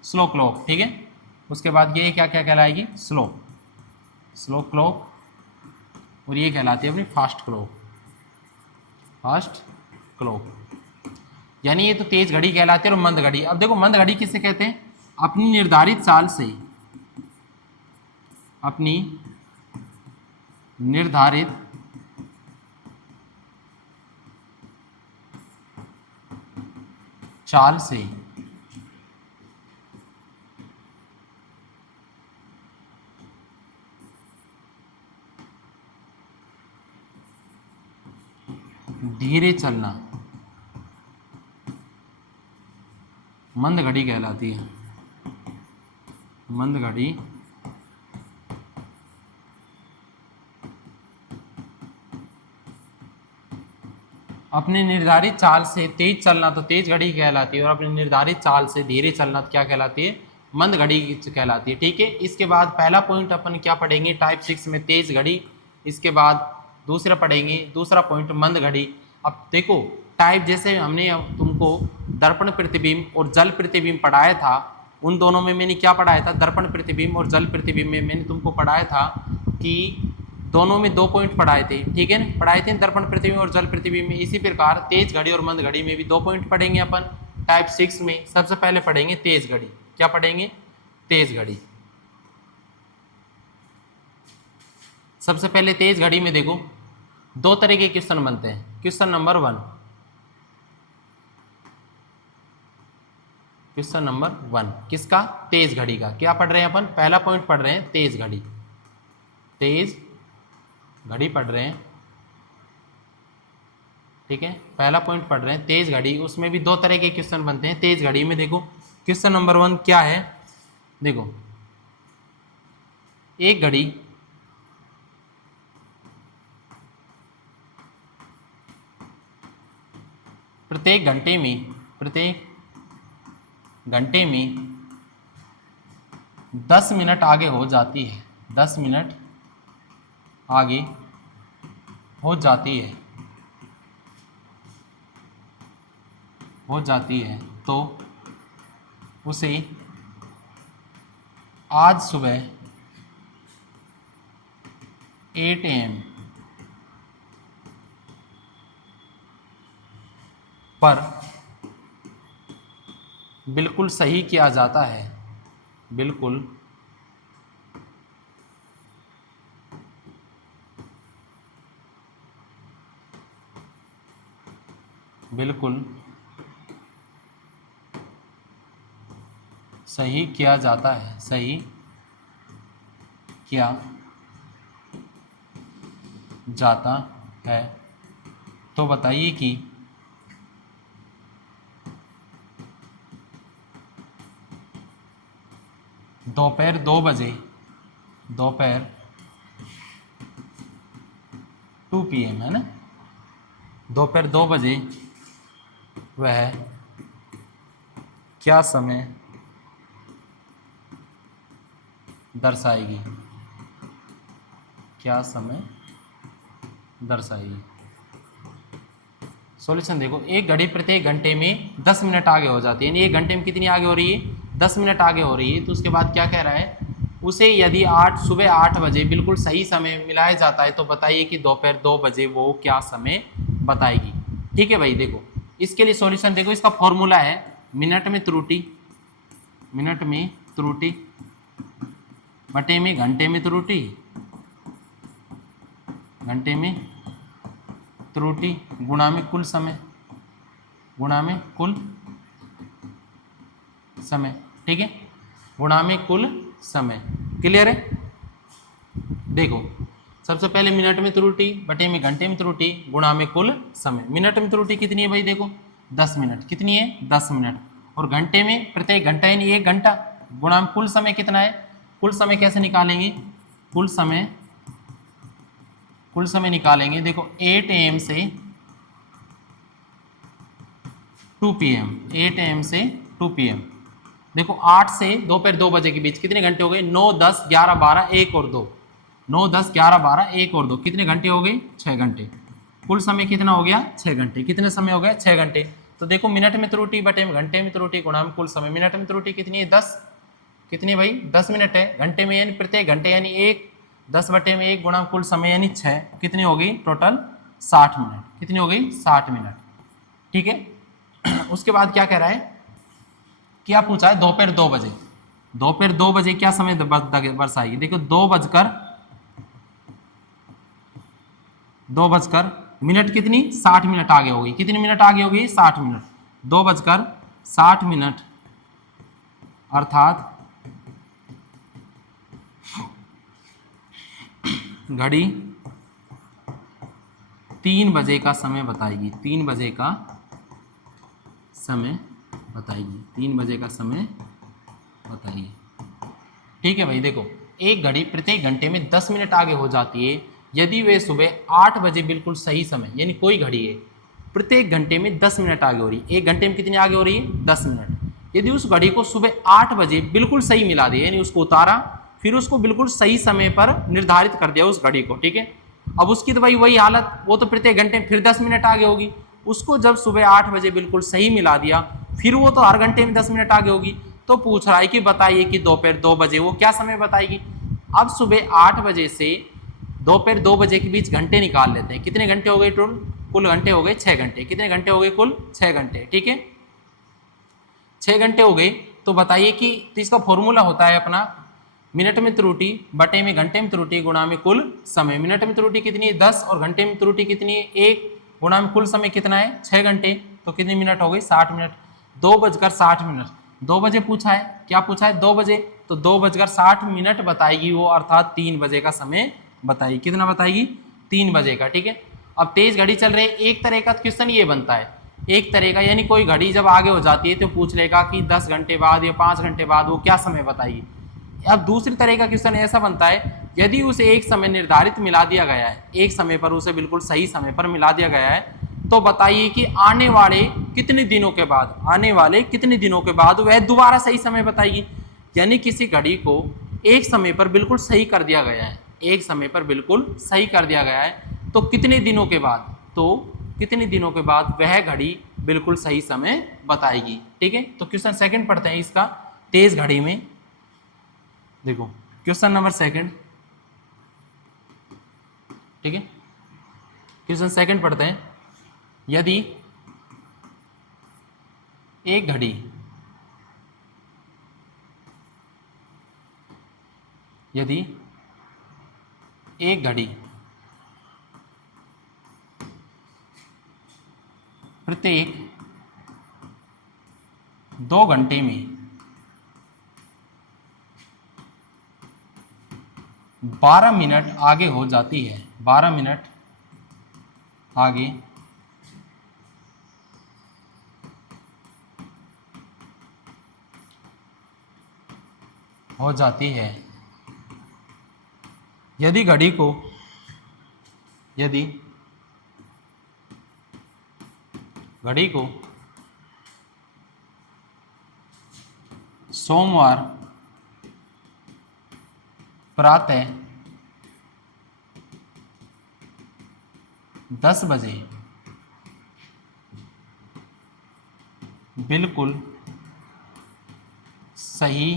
स्लो क्लॉक। ठीक है, उसके बाद ये क्या क्या कहलाएगी, स्लो, स्लो क्लॉक, और ये कहलाती है अपनी फास्ट क्लॉक, फास्ट क्लॉक। यानी ये तो तेज घड़ी कहलाती है। और मंद घड़ी, अब देखो मंद घड़ी किसे कहते हैं, अपनी निर्धारित चाल से, अपनी निर्धारित चाल से धीरे चलना मंद घड़ी कहलाती है। मंद घड़ी अपने निर्धारित चाल से तेज चलना तो तेज घड़ी कहलाती है, और अपनी निर्धारित चाल से धीरे चलना तो क्या कहलाती है, मंद घड़ी कहलाती है। ठीक है, इसके बाद पहला पॉइंट अपन क्या पढ़ेंगे टाइप 6 में, तेज घड़ी। इसके बाद दूसरा पढ़ेंगे, दूसरा पॉइंट मंद घड़ी। अब देखो टाइप, जैसे हमने तुमको दर्पण प्रतिबिंब और जल प्रतिबिंब पढ़ाया था, उन दोनों में मैंने क्या पढ़ाया था, दर्पण प्रतिबिंब और जल प्रतिबिंब में मैंने तुमको पढ़ाया था कि दोनों में 2 पॉइंट पढ़ाए थे। ठीक है ना, पढ़ाए थे दर्पण प्रतिबिंब और जल प्रतिबिंब में। इसी प्रकार तेज घड़ी और मंद घड़ी में भी 2 पॉइंट पढ़ेंगे अपन टाइप 6 में। सबसे पहले पढ़ेंगे तेज घड़ी। क्या पढ़ेंगे, तेज घड़ी। सबसे पहले तेज घड़ी में देखो 2 तरह के क्वेश्चन बनते हैं। क्वेश्चन नंबर 1, क्वेश्चन नंबर 1 किसका, तेज घड़ी का। क्या पढ़ रहे हैं अपन, पहला पॉइंट पढ़ रहे हैं तेज घड़ी, तेज घड़ी पढ़ रहे हैं। ठीक है, पहला पॉइंट पढ़ रहे हैं तेज घड़ी। उसमें भी 2 तरह के क्वेश्चन बनते हैं तेज घड़ी में। देखो क्वेश्चन नंबर 1 क्या है, देखो एक घड़ी प्रत्येक घंटे में 10 मिनट आगे हो जाती है, 10 मिनट आगे हो जाती है, तो उसे आज सुबह 8 AM पर बिल्कुल सही किया जाता है, बिल्कुल सही किया जाता है, सही किया जाता है। तो बताइए कि दोपहर 2 बजे, दोपहर 2 PM है ना, दोपहर 2 बजे वह क्या समय दर्शाएगी, क्या समय दर्शाएगी। सॉल्यूशन देखो, एक घड़ी प्रत्येक घंटे में 10 मिनट आगे हो जाती है, यानी एक घंटे में कितनी आगे हो रही है, 10 मिनट आगे हो रही है। तो उसके बाद क्या कह रहा है, उसे यदि सुबह 8 बजे बिल्कुल सही समय मिलाया जाता है तो बताइए कि दोपहर 2 बजे वो क्या समय बताएगी। ठीक है भाई, देखो इसके लिए सॉल्यूशन देखो, इसका फॉर्मूला है मिनट में त्रुटि, मिनट में त्रुटि बटे में घंटे में त्रुटि, घंटे में त्रुटि गुणा में कुल समय, गुणा में कुल समय। ठीक है, गुणा में कुल समय। क्लियर है। देखो सबसे पहले मिनट में त्रुटि बटे में घंटे में त्रुटि गुणा में कुल समय। मिनट में त्रुटि कितनी है भाई, देखो 10 मिनट, कितनी है 10 मिनट, और घंटे में प्रत्येक घंटा यानी 1 घंटा, गुणा में कुल समय कितना है। कुल समय कैसे निकालेंगे, कुल समय, कुल समय निकालेंगे देखो 8 AM से 2 PM, 8 AM से 2 PM। देखो 8 से दोपहर 2 बजे के बीच कितने घंटे हो गए, 9, 10, 11, 12, 1 और 2, 9, 10, 11, 12, 1 और 2, कितने घंटे हो गए, 6 घंटे। कुल समय कितना हो गया, 6 घंटे। कितने समय हो गया, 6 घंटे। तो देखो मिनट में त्रुटि बटे में घंटे में त्रुटि गुणा में कुल समय। मिनट में त्रुटि कितनी है, 10, कितनी है भाई 10 मिनट है। घंटे में यानी प्रत्येक घंटे यानी 1, 10 बटे में 1 गुणा कुल समय यानी 6, कितनी हो गई टोटल 60 मिनट। कितनी हो गई, 60 मिनट। ठीक है। उसके बाद क्या कह रहा है, क्या पूछा है, दोपहर 2 बजे, दोपहर 2 बजे क्या समय बरसाएगी। देखो 2 बजकर मिनट कितनी 60 मिनट आगे हो गई, कितनी मिनट आगे हो गई 60 मिनट। 2 बजकर 60 मिनट अर्थात घड़ी 3 बजे का समय बताएगी, 3 बजे का समय बताएगी, 3 बजे का समय बताइए। ठीक है भाई, देखो एक घड़ी प्रत्येक घंटे में 10 मिनट आगे हो जाती है यदि वे सुबह 8 बजे बिल्कुल सही समय, यानी कोई घड़ी है प्रत्येक घंटे में 10 मिनट आगे हो रही है, एक घंटे में कितनी आगे हो रही है 10 मिनट। यदि उस घड़ी को सुबह 8 बजे बिल्कुल सही मिला दिया, यानी उसको उतारा फिर उसको बिल्कुल सही समय पर निर्धारित कर दिया उस घड़ी को। ठीक है, अब उसकी तो भाई वही हालत, वो तो प्रत्येक घंटे में फिर 10 मिनट आगे होगी। उसको जब सुबह 8 बजे बिल्कुल सही मिला दिया फिर वो तो हर घंटे में 10 मिनट आगे होगी। तो पूछ रहा है कि बताइए कि दोपहर 2 बजे वो क्या समय बताएगी। अब सुबह 8 बजे से दोपहर 2 बजे के बीच घंटे निकाल लेते हैं, कितने घंटे हो गए टोटल, कुल घंटे हो गए 6 घंटे। कितने घंटे हो गए, कुल 6 घंटे। ठीक है, 6 घंटे हो गए। तो बताइए कि तो इसका फॉर्मूला होता है अपना मिनट में त्रुटि बटे में घंटे में त्रुटि गुणा में कुल समय। मिनट में त्रुटि कितनी है 10 और घंटे में त्रुटि कितनी है 1, गुणा में कुल समय कितना है 6 घंटे। तो कितने मिनट हो गई 60 मिनट। 2 बजकर 60 मिनट, 2 बजे पूछा है, क्या पूछा है 2 बजे, तो 2 बजकर 60 मिनट बताएगी वो, अर्थात 3 बजे का समय बताएगी। कितना बताएगी, 3 बजे का। ठीक है, अब तेज घड़ी चल रही है, एक तरह का क्वेश्चन ये बनता है, एक तरह का, यानी कोई घड़ी जब आगे हो जाती है तो पूछ लेगा कि 10 घंटे बाद या 5 घंटे बाद वो क्या समय बताएगी। अब दूसरी तरह का क्वेश्चन ऐसा बनता है, यदि उसे एक समय निर्धारित मिला दिया गया है, एक समय पर उसे बिल्कुल सही समय पर मिला दिया गया है, तो बताइए कि आने वाले कितने दिनों के बाद, आने वाले कितने दिनों के बाद वह दोबारा सही समय बताएगी। यानी किसी घड़ी को एक समय पर बिल्कुल सही कर दिया गया है, एक समय पर बिल्कुल सही कर दिया गया है, तो कितने दिनों के बाद, तो कितने दिनों के बाद वह घड़ी बिल्कुल सही समय बताएगी। ठीक है, तो क्वेश्चन सेकंड पढ़ते हैं इसका, तेज घड़ी में। देखो क्वेश्चन नंबर सेकंड, ठीक है, क्वेश्चन सेकंड पढ़ते हैं। यदि एक घड़ी, यदि एक घड़ी प्रत्येक 2 घंटे में 12 मिनट आगे हो जाती है, 12 मिनट आगे हो जाती है, यदि घड़ी को, यदि घड़ी को सोमवार प्रातः 10 बजे बिल्कुल सही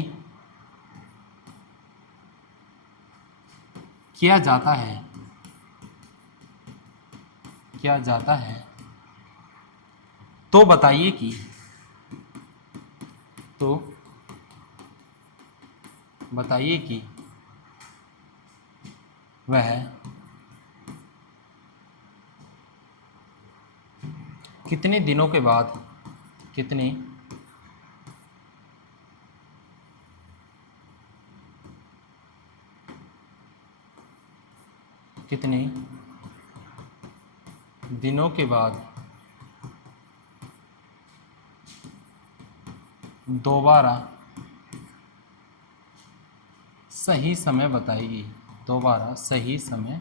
किया जाता है तो बताइए कि वह कितने दिनों के बाद दोबारा सही समय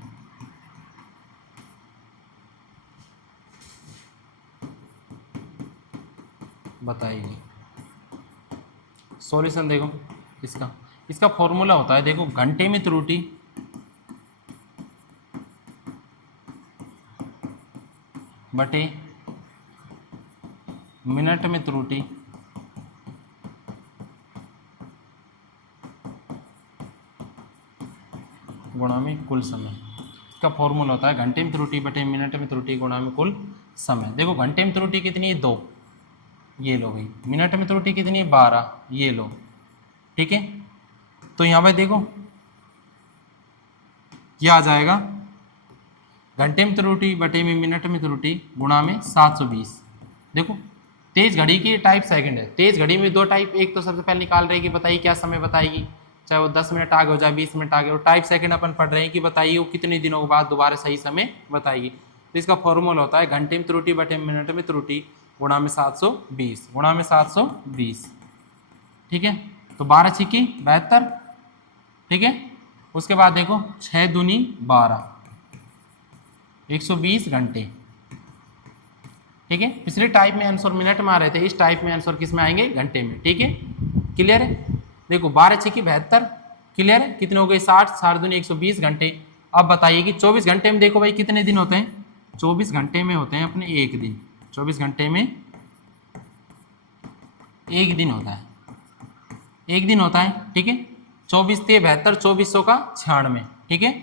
बताएगी। सॉल्यूशन देखो इसका फॉर्मूला होता है, देखो घंटे में त्रुटि बटे मिनट में त्रुटि गुणा में कुल समय। इसका फॉर्मूला होता है घंटे में त्रुटि बटे मिनट में त्रुटि गुणा में कुल समय। देखो घंटे में त्रुटि कितनी है 2, ये लो भाई। मिनट में त्रुटि कितनी है 12, ये लो। ठीक है, तो यहाँ पे देखो क्या आ जाएगा, घंटे में त्रुटि बटे में मिनट में त्रुटि गुणा में 720। देखो तेज घड़ी की टाइप सेकंड है। तेज घड़ी में 2 टाइप, एक तो सबसे पहले निकाल रहे हैं कि बताइए क्या समय बताएगी, चाहे वो 10 मिनट आगे हो जाए 20 मिनट आगे। और टाइप सेकंड अपन पढ़ रहे हैं कि बताइए वो कितने दिनों के बाद दोबारा सही समय बताएगी। तो इसका फॉर्मूला होता है घंटे में त्रुटि बटे मिनट में त्रुटि गुणा में 720। ठीक है, तो 12 छिकी 72। ठीक है, उसके बाद देखो 6 दूनी 12, 120 घंटे। ठीक है, पिछले टाइप में आंसर मिनट में आ रहे थे, इस टाइप में आंसर किस में आएंगे, घंटे में। ठीक है, क्लियर है। देखो 12 छिकी 72, क्लियर है। कितने हो गए 60, 60 दूनी 120 घंटे। अब बताइए कि 24 घंटे में देखो भाई कितने दिन होते हैं, 24 घंटे में होते हैं अपने एक दिन। 24 घंटे में एक दिन होता है, एक दिन होता है। ठीक है, 24 ते 72, 2400 का 96। ठीक है,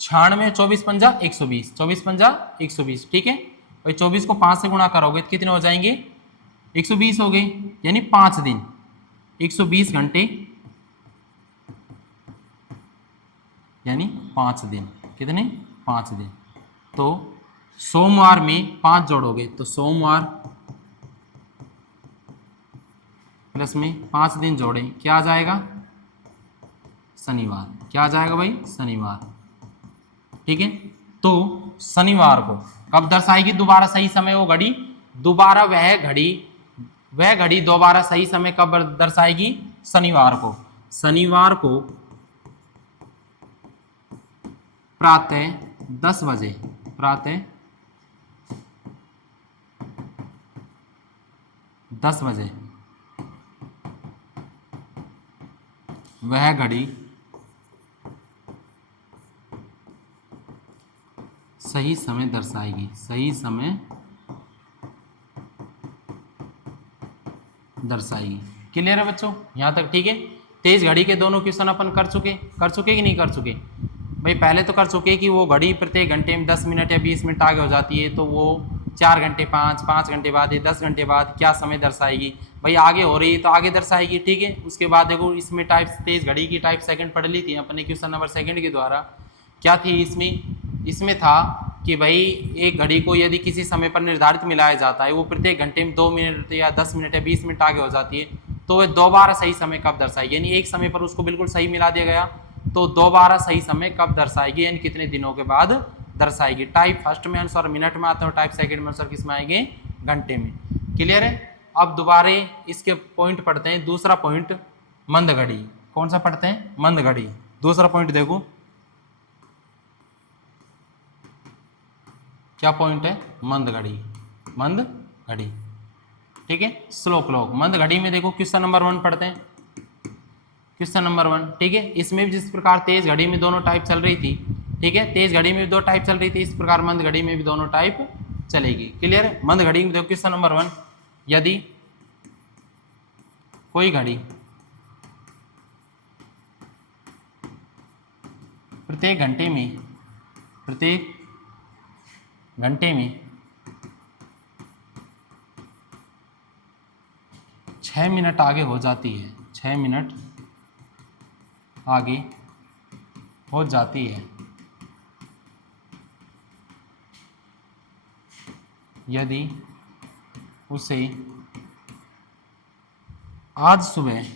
96, 24 पंजा 120, 24 पंजा 120। ठीक है भाई, 24 को 5 से गुणा करोगे तो कितने हो जाएंगे, 120 हो गए, यानी 5 दिन, 120 घंटे यानी 5 दिन। कितने, 5 दिन। तो सोमवार में 5 जोड़ोगे तो सोमवार प्लस में 5 दिन जोड़े क्या आ जाएगा, शनिवार। क्या आ जाएगा भाई, शनिवार। ठीक है, तो शनिवार को कब दर्शाएगी दोबारा सही समय, वो घड़ी दोबारा वह घड़ी दोबारा सही समय कब दर्शाएगी, शनिवार को। शनिवार को प्रातः 10 बजे, प्रातः 10 बजे वह घड़ी सही समय दर्शाएगी, सही समय दर्शाएगी। क्लियर है बच्चों, यहाँ तक ठीक है। तेज घड़ी के दोनों क्वेश्चन अपन कर चुके कि नहीं कर चुके भाई, पहले तो कर चुके कि वो घड़ी प्रत्येक घंटे में 10 मिनट या 20 मिनट आगे हो जाती है, तो वो 4 घंटे 5 घंटे बाद या 10 घंटे बाद क्या समय दर्शाएगी भाई, आगे हो रही है तो आगे दर्शाएगी। ठीक है, उसके बाद देखो इसमें टाइप तेज घड़ी की टाइप सेकंड पढ़ ली थी अपने क्वेश्चन नंबर सेकंड के द्वारा। क्या थी इसमें था कि भाई एक घड़ी को यदि किसी समय पर निर्धारित मिलाया जाता है, वो प्रत्येक घंटे में 2 मिनट या 10 मिनट या 20 मिनट आगे हो जाती है, तो वह दोबारा सही समय कब दर्शाएगी, यानी एक समय पर उसको बिल्कुल सही मिला दिया गया तो दोबारा सही समय कब दर्शाएगी, यानी कितने दिनों के बाद दर्शाएगी। टाइप फर्स्ट में आंसर मिनट में आता है और टाइप सेकंड में आंसर किस में आएंगे, घंटे में। क्लियर है। अब दोबारा इसके पॉइंट पढ़ते हैं। दूसरा पॉइंट मंद घड़ी, कौन सा पढ़ते हैं, मंद घड़ी। दूसरा पॉइंट देखो क्या पॉइंट है, मंद घड़ी, मंद घड़ी। ठीक है, स्लो क्लॉक। मंद घड़ी में देखो क्वेश्चन नंबर 1 पढ़ते हैं। क्वेश्चन नंबर 1, ठीक है। इसमें भी जिस प्रकार तेज घड़ी में दोनों टाइप चल रही थी, ठीक है, तेज घड़ी में भी 2 टाइप चल रही थी, इस प्रकार मंद घड़ी में भी दोनों टाइप चलेगी। क्लियर है। मंद घड़ी में देखो क्वेश्चन नंबर 1, यदि कोई घड़ी प्रत्येक घंटे में 6 मिनट आगे हो जाती है, 6 मिनट आगे हो जाती है, यदि उसे आज सुबह,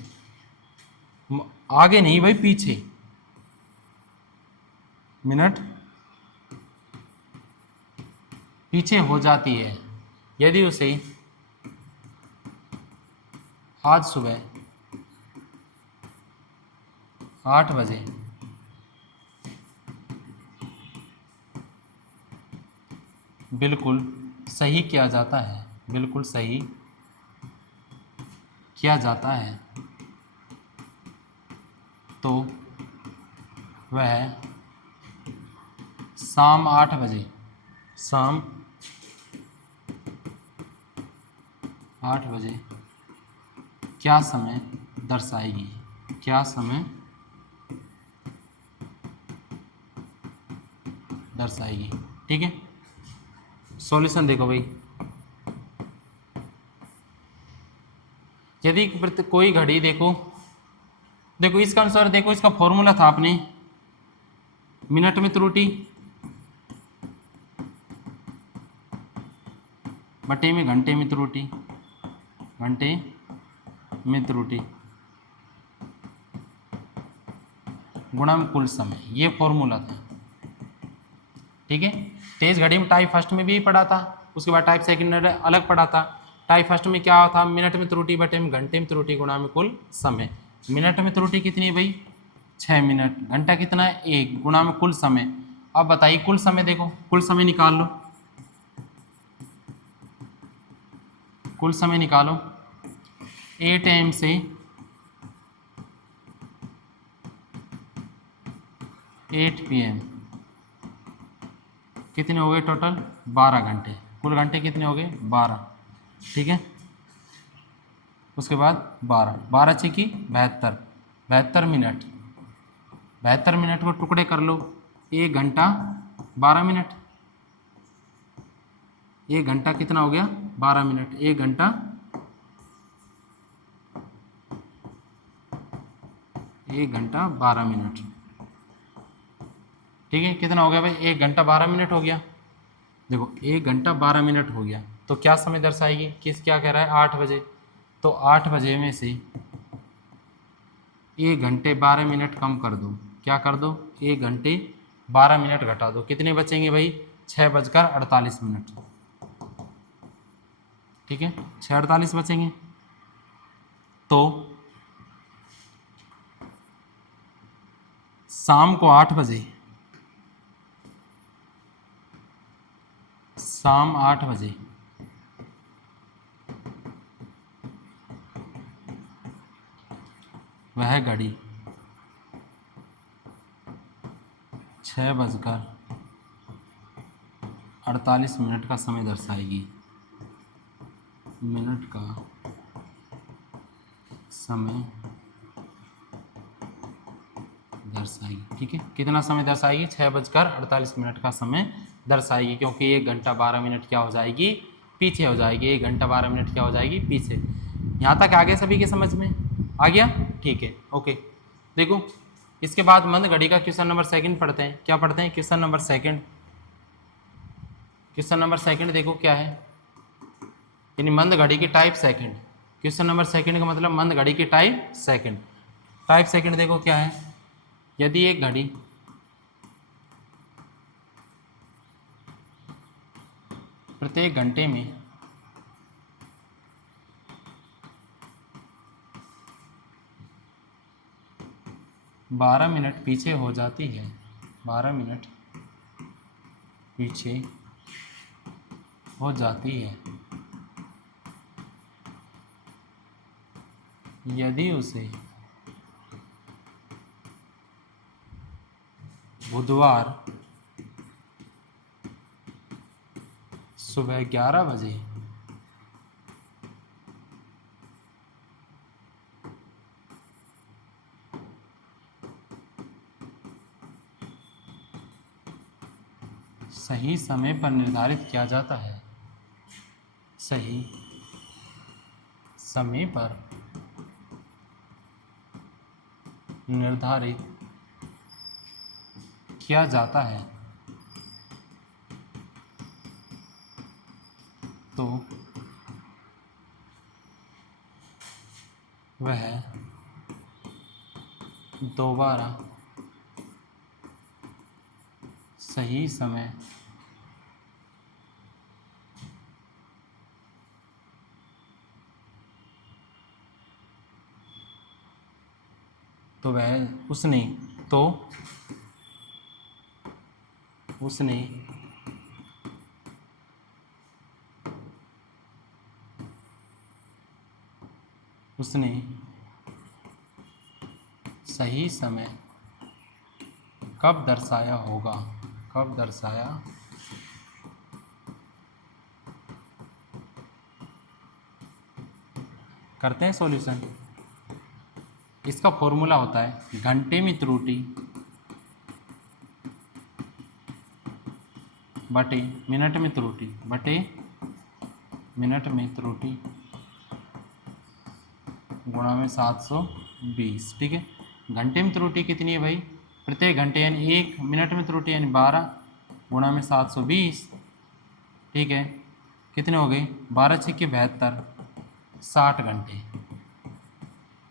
आगे नहीं भाई पीछे, मिनट पीछे हो जाती है, यदि उसे आज सुबह 8 बजे बिल्कुल सही किया जाता है, बिल्कुल सही किया जाता है, तो वह शाम 8 बजे, शाम 8 बजे क्या समय दर्शाएगी, क्या समय दर्शाएगी। ठीक है। सॉल्यूशन देखो भाई, यदि कोई घड़ी देखो इसका अनुसार देखो, इसका फॉर्मूला था अपने मिनट में त्रुटि बटे में घंटे में त्रुटि, घंटे में त्रुटि गुणा में कुल समय, ये फॉर्मूला था। ठीक है। तेज घड़ी में टाइप फर्स्ट में भी पढ़ा था, उसके बाद टाइप सेकंड अलग पढ़ा था। टाइप फर्स्ट में क्या था, मिनट में त्रुटि बटे में घंटे में त्रुटि गुणा में कुल समय। मिनट में त्रुटि कितनी है भाई, 6 मिनट, घंटा कितना है 1, गुणा में कुल समय। अब बताइए कुल समय, देखो कुल समय निकाल लो, कुल समय निकालो। 8 AM से 8 PM कितने हो गए टोटल, 12 घंटे। कुल घंटे कितने हो गए 12। ठीक है। उसके बाद 12 छीकी 72, 72 मिनट, 72 मिनट को टुकड़े कर लो, 1 घंटा 12 मिनट, 1 घंटा कितना हो गया 12 मिनट, 1 घंटा 12 मिनट। ठीक है। कितना हो गया भाई, 1 घंटा 12 मिनट हो गया। देखो 1 घंटा 12 मिनट हो गया, तो क्या समय दर्शाएगी, किस क्या कह रहा है 8 बजे, तो 8 बजे में से 1 घंटे 12 मिनट कम कर दो, क्या कर दो 1 घंटे 12 मिनट घटा दो, कितने बचेंगे भाई 6:48। ठीक है, 6:48 बचेंगे। तो शाम को 8 बजे, शाम 8 बजे वह घड़ी 6:48 का समय दर्शाएगी, मिनट का समय दर्शाएगी। ठीक है, कितना समय दर्शाएगी 6:48 का समय दर्शाएगी, क्योंकि 1 घंटा 12 मिनट क्या हो जाएगी पीछे हो जाएगी, 1 घंटा 12 मिनट क्या हो जाएगी पीछे। यहाँ तक आ गया सभी के समझ में आ गया। ठीक है, ओके। देखो इसके बाद मंद घड़ी का क्वेश्चन नंबर 2 पढ़ते हैं। क्या पढ़ते हैं, क्वेश्चन नंबर 2। क्वेश्चन नंबर 2 देखो क्या है, यानी मंद घड़ी की टाइप सेकंड। क्वेश्चन नंबर 2 का मतलब मंद घड़ी की टाइप सेकंड। टाइप सेकंड देखो क्या है, यदि एक घड़ी प्रत्येक घंटे में 12 मिनट पीछे हो जाती है, 12 मिनट पीछे हो जाती है, यदि उसे बुधवार सुबह 11 बजे सही समय पर निर्धारित किया जाता है। सही समय पर निर्धारित किया जाता है तो वह दोबारा सही समय तो वह उसने तो उसने उसने सही समय कब दर्शाया होगा, कब दर्शाया करते हैं सॉल्यूशन। इसका फॉर्मूला होता है घंटे में त्रुटि बटे मिनट में त्रुटि बटे मिनट में त्रुटि गुणा में 720। ठीक है, घंटे में त्रुटि कितनी है भाई, प्रत्येक घंटे यानी 1 मिनट में त्रुटि यानी 12 गुणा में 720। ठीक है, कितने हो गए 12 छक्के 72, 60 घंटे।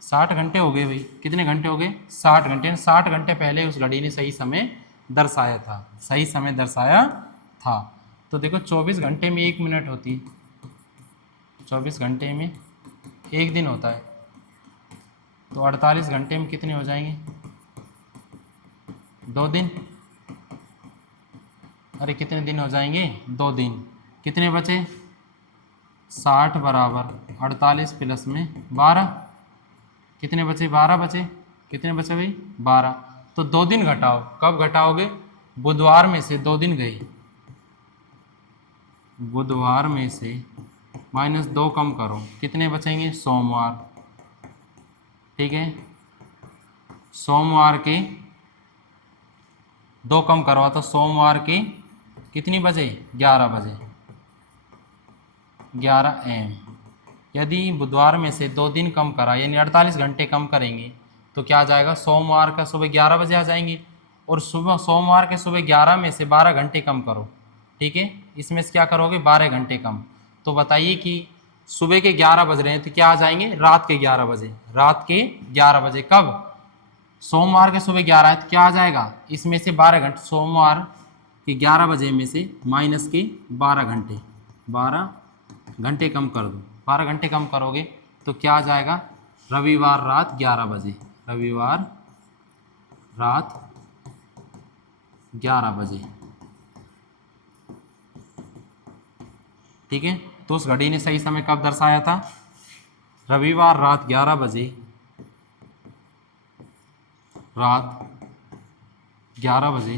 60 घंटे हो गए भाई, कितने घंटे हो गए 60 घंटे। 60 घंटे पहले उस घड़ी ने सही समय दर्शाया था, सही समय दर्शाया था। तो देखो 24 घंटे में 1 मिनट होती, 24 घंटे में 1 दिन होता है, तो 48 घंटे में कितने हो जाएंगे 2 दिन। अरे कितने दिन हो जाएंगे 2 दिन। कितने बचे 60 बराबर 48 प्लस में 12, कितने बचे 12 बचे, कितने बचे भाई 12। तो 2 दिन घटाओ, कब घटाओगे बुधवार में से 2 दिन गए, बुधवार में से -2 कम करो, कितने बचेंगे सोमवार। ठीक है, सोमवार के 2 कम करो तो सोमवार के कितनी बजे 11 बजे 11 AM। यदि बुधवार में से 2 दिन कम करा यानी 48 घंटे कम करेंगे तो क्या आ जाएगा सोमवार का सुबह 11 बजे आ जाएंगे। और सुबह सोमवार के सुबह 11 में से 12 घंटे कम करो। ठीक है, इसमें से क्या करोगे 12 घंटे कम। तो बताइए कि सुबह के 11 बज रहे हैं तो क्या आ जाएंगे रात के 11 बजे, रात के 11 बजे। कब सोमवार के सुबह 11 है तो क्या आ जाएगा इसमें से 12 घंटे, सोमवार के 11 बजे में से माइनस के 12 घंटे, 12 घंटे कम कर दो। 12 घंटे कम करोगे तो क्या आ जाएगा रविवार रात 11 बजे, रविवार रात 11 बजे। ठीक है, तो उस घड़ी ने सही समय कब दर्शाया था रविवार रात 11 बजे, रात 11 बजे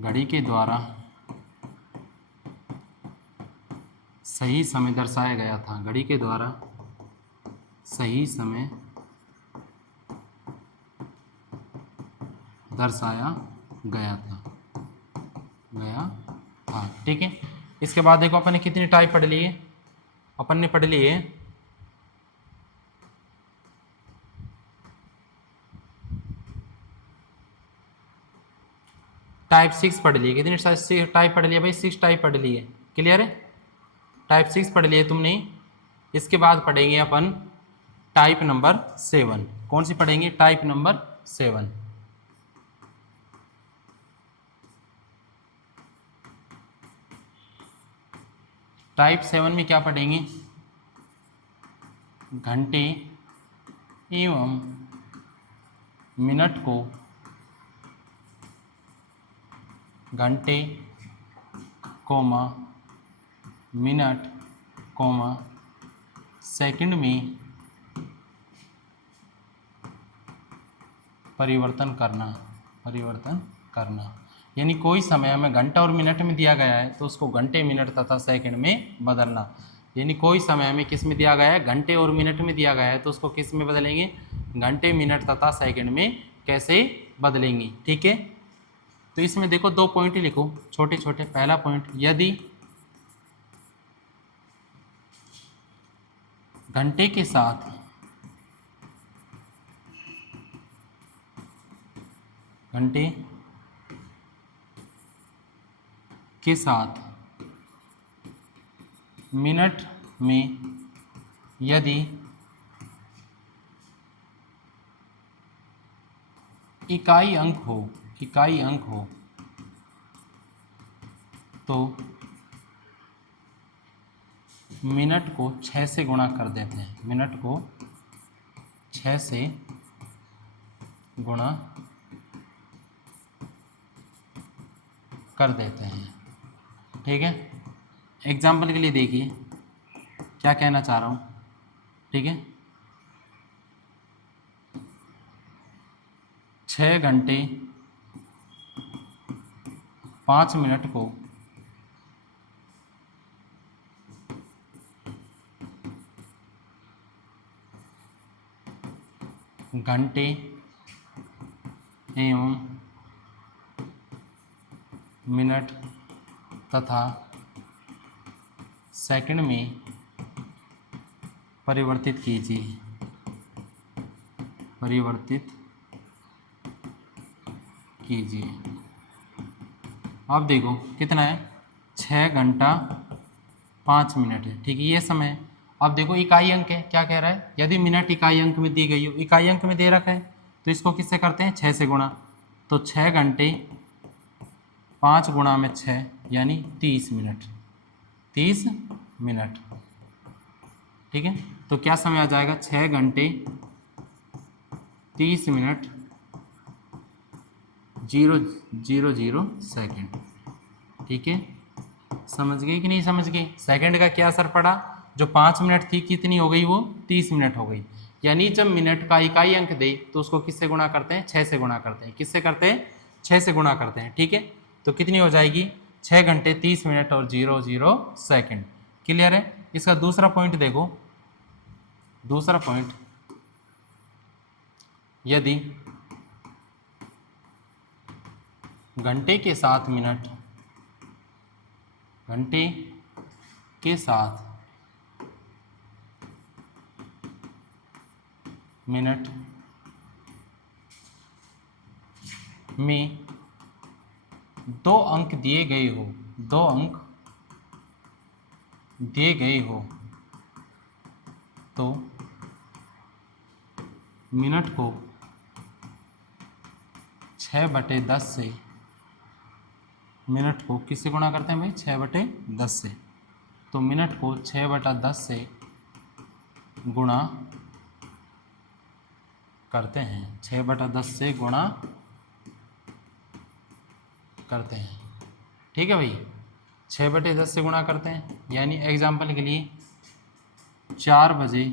घड़ी के द्वारा सही समय दर्शाया गया था, घड़ी के द्वारा सही समय दर्शाया गया था। ठीक है, इसके बाद देखो अपन ने कितनी टाइप पढ़ ली है, अपन ने पढ़ ली है टाइप 6 पढ़ ली है। कितनी टाइप पढ़ लिया भाई 6 टाइप पढ़ ली है। क्लियर है, टाइप 6 पढ़ लिए तुमने। इसके बाद पढ़ेंगे अपन टाइप नंबर 7। कौन सी पढ़ेंगे टाइप नंबर 7। टाइप 7 में क्या पढ़ेंगे घंटे एवं मिनट को घंटे कोमा मिनट कोमा सेकंड में परिवर्तन करना, परिवर्तन करना। यानी कोई समय हमें घंटा और मिनट में दिया गया है तो उसको घंटे, मिनट तथा सेकंड में बदलना। यानी कोई समय हमें किस में दिया गया है, घंटे और मिनट में दिया गया है तो उसको किस में बदलेंगे, घंटे, मिनट तथा सेकंड में कैसे बदलेंगे। ठीक है, तो इसमें देखो 2 पॉइंट लिखो छोटे छोटे। पहला पॉइंट, यदि घंटे के साथ घंटे के साथ मिनट में यदि इकाई अंक हो तो मिनट को 6 से गुणा कर देते हैं, मिनट को 6 से गुणा कर देते हैं। ठीक है, एग्जाम्पल के लिए देखिए क्या कहना चाह रहा हूँ। ठीक है, 6 घंटे 5 मिनट को घंटे एवं मिनट तथा सेकंड में परिवर्तित कीजिए, परिवर्तित कीजिए। अब देखो कितना है, 6 घंटा 5 मिनट है। ठीक है, ये समय है। अब देखो इकाई अंक है, क्या कह रहा है, यदि मिनट इकाई अंक में दी गई हो, इकाई अंक में दे रखा है तो इसको किससे करते हैं, 6 से गुणा। तो 6 घंटे 5 गुणा में 6 यानी 30 मिनट, 30 मिनट। ठीक है, तो क्या समय आ जाएगा, 6 घंटे 30 मिनट 000 सेकेंड। ठीक है, समझ गए कि नहीं समझ गए। सेकंड का क्या असर पड़ा, जो 5 मिनट थी कितनी हो गई, वो 30 मिनट हो गई। यानी जब मिनट का इकाई अंक दे तो उसको किससे गुणा करते हैं, 6 से गुणा करते हैं। किससे करते हैं, 6 से गुणा करते हैं। ठीक है, तो कितनी हो जाएगी, 6 घंटे 30 मिनट और 00 सेकेंड। क्लियर है। इसका दूसरा पॉइंट देखो, दूसरा पॉइंट, यदि घंटे के साथ मिनट, घंटे के साथ मिनट में 2 अंक दिए गए हो, 2 अंक दिए गए हो तो मिनट को 6/10 से, मिनट को किससे गुणा करते हैं भाई, 6/10 से। तो मिनट को 6/10 से गुणा करते हैं, 6/10 से गुणा करते हैं। ठीक है भाई, 6/10 से गुणा करते हैं। यानी एग्जाम्पल के लिए 4 बजे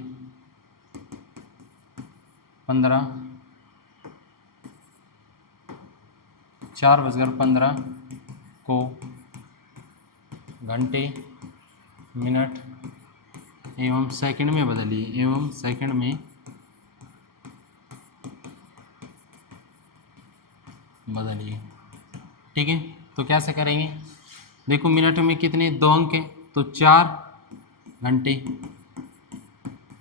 15, 4:15 को घंटे, मिनट एवं सेकंड में बदलिए, एवं सेकंड में बदलिए। ठीक है, तो कैसे करेंगे, देखो मिनट में कितने, 2 अंक है तो 4 घंटे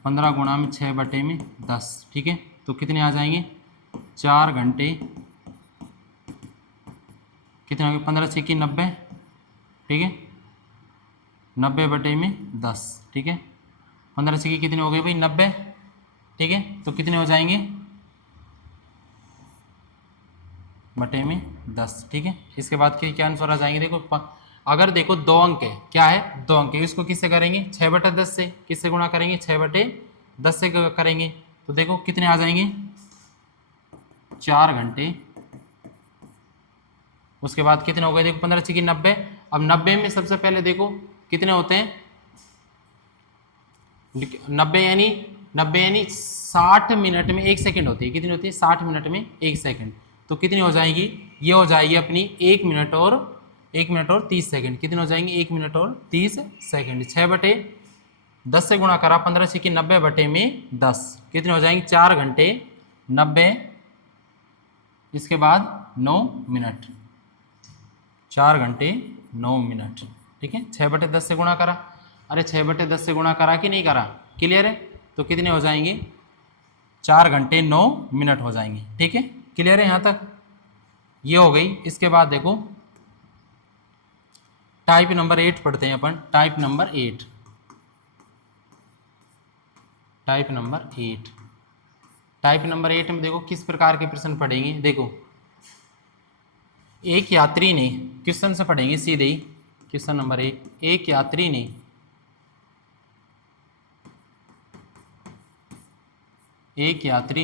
15 गुणा में 6/10। ठीक है, तो कितने आ जाएंगे, 4 घंटे कितने हो गए, 15 6 की 90। ठीक है, 90/10। ठीक है, 15 6 की कितने हो गए भाई, 90। ठीक है, तो कितने हो जाएंगे, /10। ठीक है, इसके बाद क्या आंसर आ जाएंगे, देखो अगर देखो 2 अंक है, क्या है, 2 अंक है, इसको किससे करेंगे, 6/10 से। किससे गुणा करेंगे, 6/10 से करेंगे। तो देखो कितने आ जाएंगे, 4 घंटे, उसके बाद कितने हो गए, देखो 15 6 की 90। अब 90 में सबसे पहले देखो कितने होते हैं, 90 यानी 90 यानी 60 मिनट में 1 सेकंड होती है। कितनी होती है? 60 मिनट में 1 सेकंड। तो कितनी हो जाएगी? ये हो जाएगी अपनी 1 मिनट और 30 सेकंड। कितनी हो जाएंगी? 1 मिनट और 30 सेकंड। 6/10 से गुणा करा, 15 6 90 बटे में 10। कितने हो जाएंगे? 4 घंटे 90, इसके बाद 9 मिनट, 4 घंटे 9 मिनट। ठीक है, 6/10 से गुणा करा। अरे 6/10 से गुणा करा कि नहीं करा? क्लियर है? तो कितने हो जाएंगे? 4 घंटे 9 मिनट हो जाएंगे। ठीक है, क्लियर है यहाँ तक? ये हो गई। इसके बाद देखो टाइप नंबर 8 पढ़ते हैं अपन। Type number 8, type number 8। Type number 8 में देखो किस प्रकार के प्रश्न पढ़ेंगे। देखो, एक यात्री ने, क्वेश्चन से पढ़ेंगे सीधे ही। क्वेश्चन नंबर 1, एक यात्री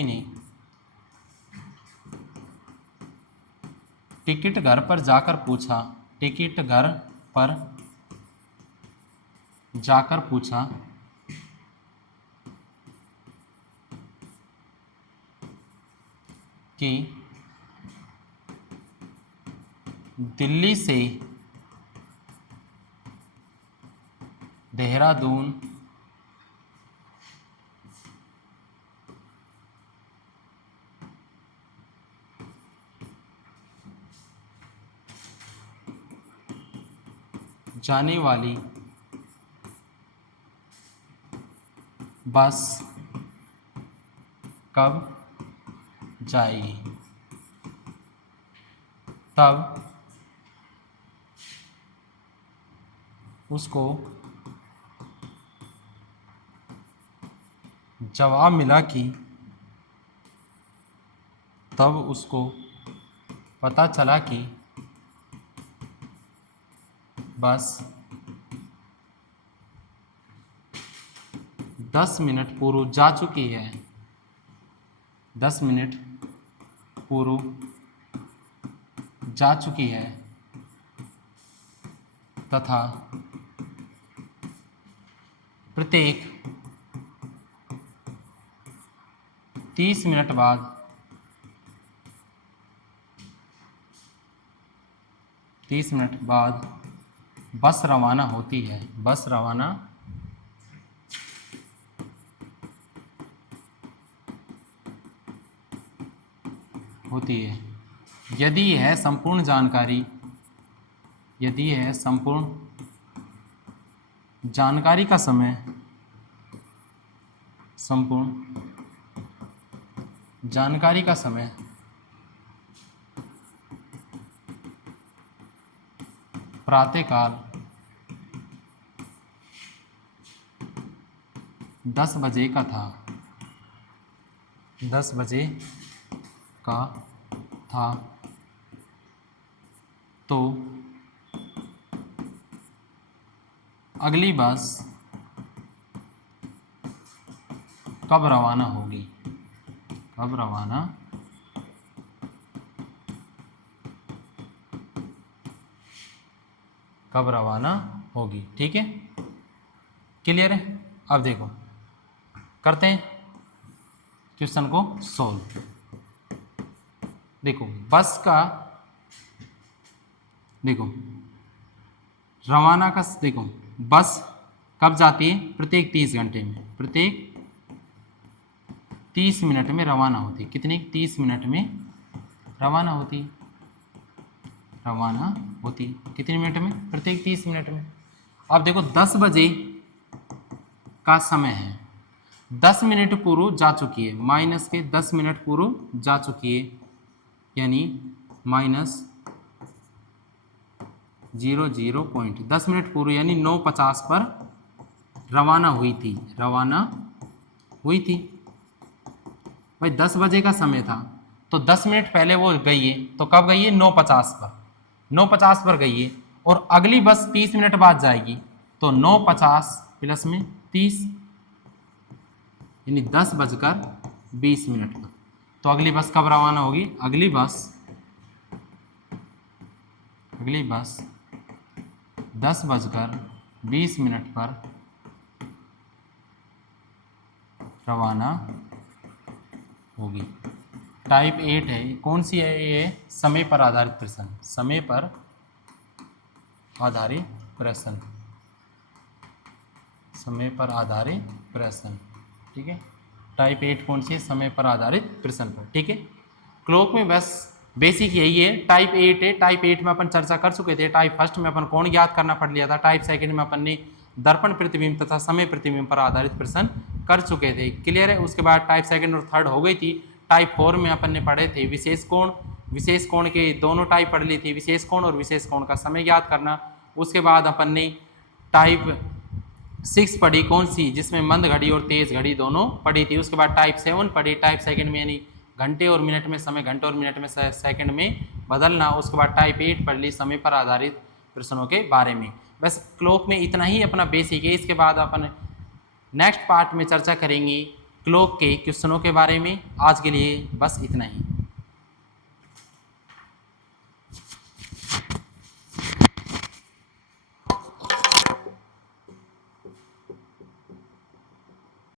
ने टिकट घर पर जाकर पूछा, टिकट घर पर जाकर पूछा कि दिल्ली से देहरादून जाने वाली बस कब जाएगी, तब उसको जवाब मिला कि, तब उसको पता चला कि बस 10 मिनट पूर्व जा चुकी है, 10 मिनट पूर्व जा चुकी है तथा प्रत्येक 30 मिनट बाद बस रवाना होती है, बस रवाना होती है। यदि यह संपूर्ण जानकारी, यदि यह संपूर्ण जानकारी का समय, संपूर्ण जानकारी का समय प्रातःकाल 10 बजे का था, 10 बजे का था, तो अगली बस कब रवाना होगी, कब रवाना कब रवाना होगी। ठीक है, क्लियर है? अब देखो करते हैं क्वेश्चन को सोल्व। देखो बस का, देखो रवाना का, देखो बस कब जाती है? प्रत्येक 30 घंटे में, प्रत्येक 30 मिनट में रवाना होती है। कितने? 30 मिनट में रवाना होती, रवाना होती। कितने मिनट में? प्रत्येक 30 मिनट में। अब देखो 10 बजे का समय है, 10 मिनट पूर्व जा चुकी है, माइनस के 10 मिनट पूर्व जा चुकी है, यानी -00 10 मिनट पूर्व यानी 9:50 पर रवाना हुई थी, रवाना हुई थी। भाई 10 बजे का समय था तो 10 मिनट पहले वो गई है, तो कब गई है? 9:50 पर, 9:50 पर गई है। और अगली बस 30 मिनट बाद जाएगी, तो 9:50 प्लस में 30 यानी 10:20 पर। तो अगली बस कब रवाना होगी? अगली बस 10:20 पर रवाना होगी। टाइप 8 है, कौन सी है ये? समय पर आधारित प्रश्न, समय पर आधारित प्रश्न, समय पर आधारित प्रश्न, ठीक है। टाइप 8 कौन सी है? समय पर आधारित प्रश्न पर, ठीक है। क्लॉक में बस बेसिक यही है। टाइप 8 है, टाइप 8 में अपन चर्चा कर चुके थे। टाइप फर्स्ट में अपन कोण ज्ञात करना पढ़ लिया था, टाइप सेकंड में अपन ने दर्पण प्रतिबिंब तथा समय प्रतिबिंब पर आधारित प्रश्न कर चुके थे, क्लियर है। उसके बाद टाइप सेकंड और थर्ड हो गई थी। टाइप 4 में अपन ने पढ़े थे विशेष कोण, विशेष कोण के दोनों टाइप पढ़ ली थी, विशेष कोण और विशेष कोण का समय ज्ञात करना। उसके बाद अपन ने टाइप 6 पढ़ी, कौन सी? जिसमें मंद घड़ी और तेज घड़ी दोनों पढ़ी थी। उसके बाद टाइप 7 पढ़ी, टाइप सेकंड में यानी घंटे और मिनट में समय, घंटे और मिनट में सेकंड में बदलना। उसके बाद टाइप 8 पढ़ ली, समय पर आधारित प्रश्नों के बारे में। बस क्लॉक में इतना ही अपना बेसिक है। इसके बाद अपन नेक्स्ट पार्ट में चर्चा करेंगे क्लॉक के क्वेश्चनों के बारे में। आज के लिए बस इतना ही।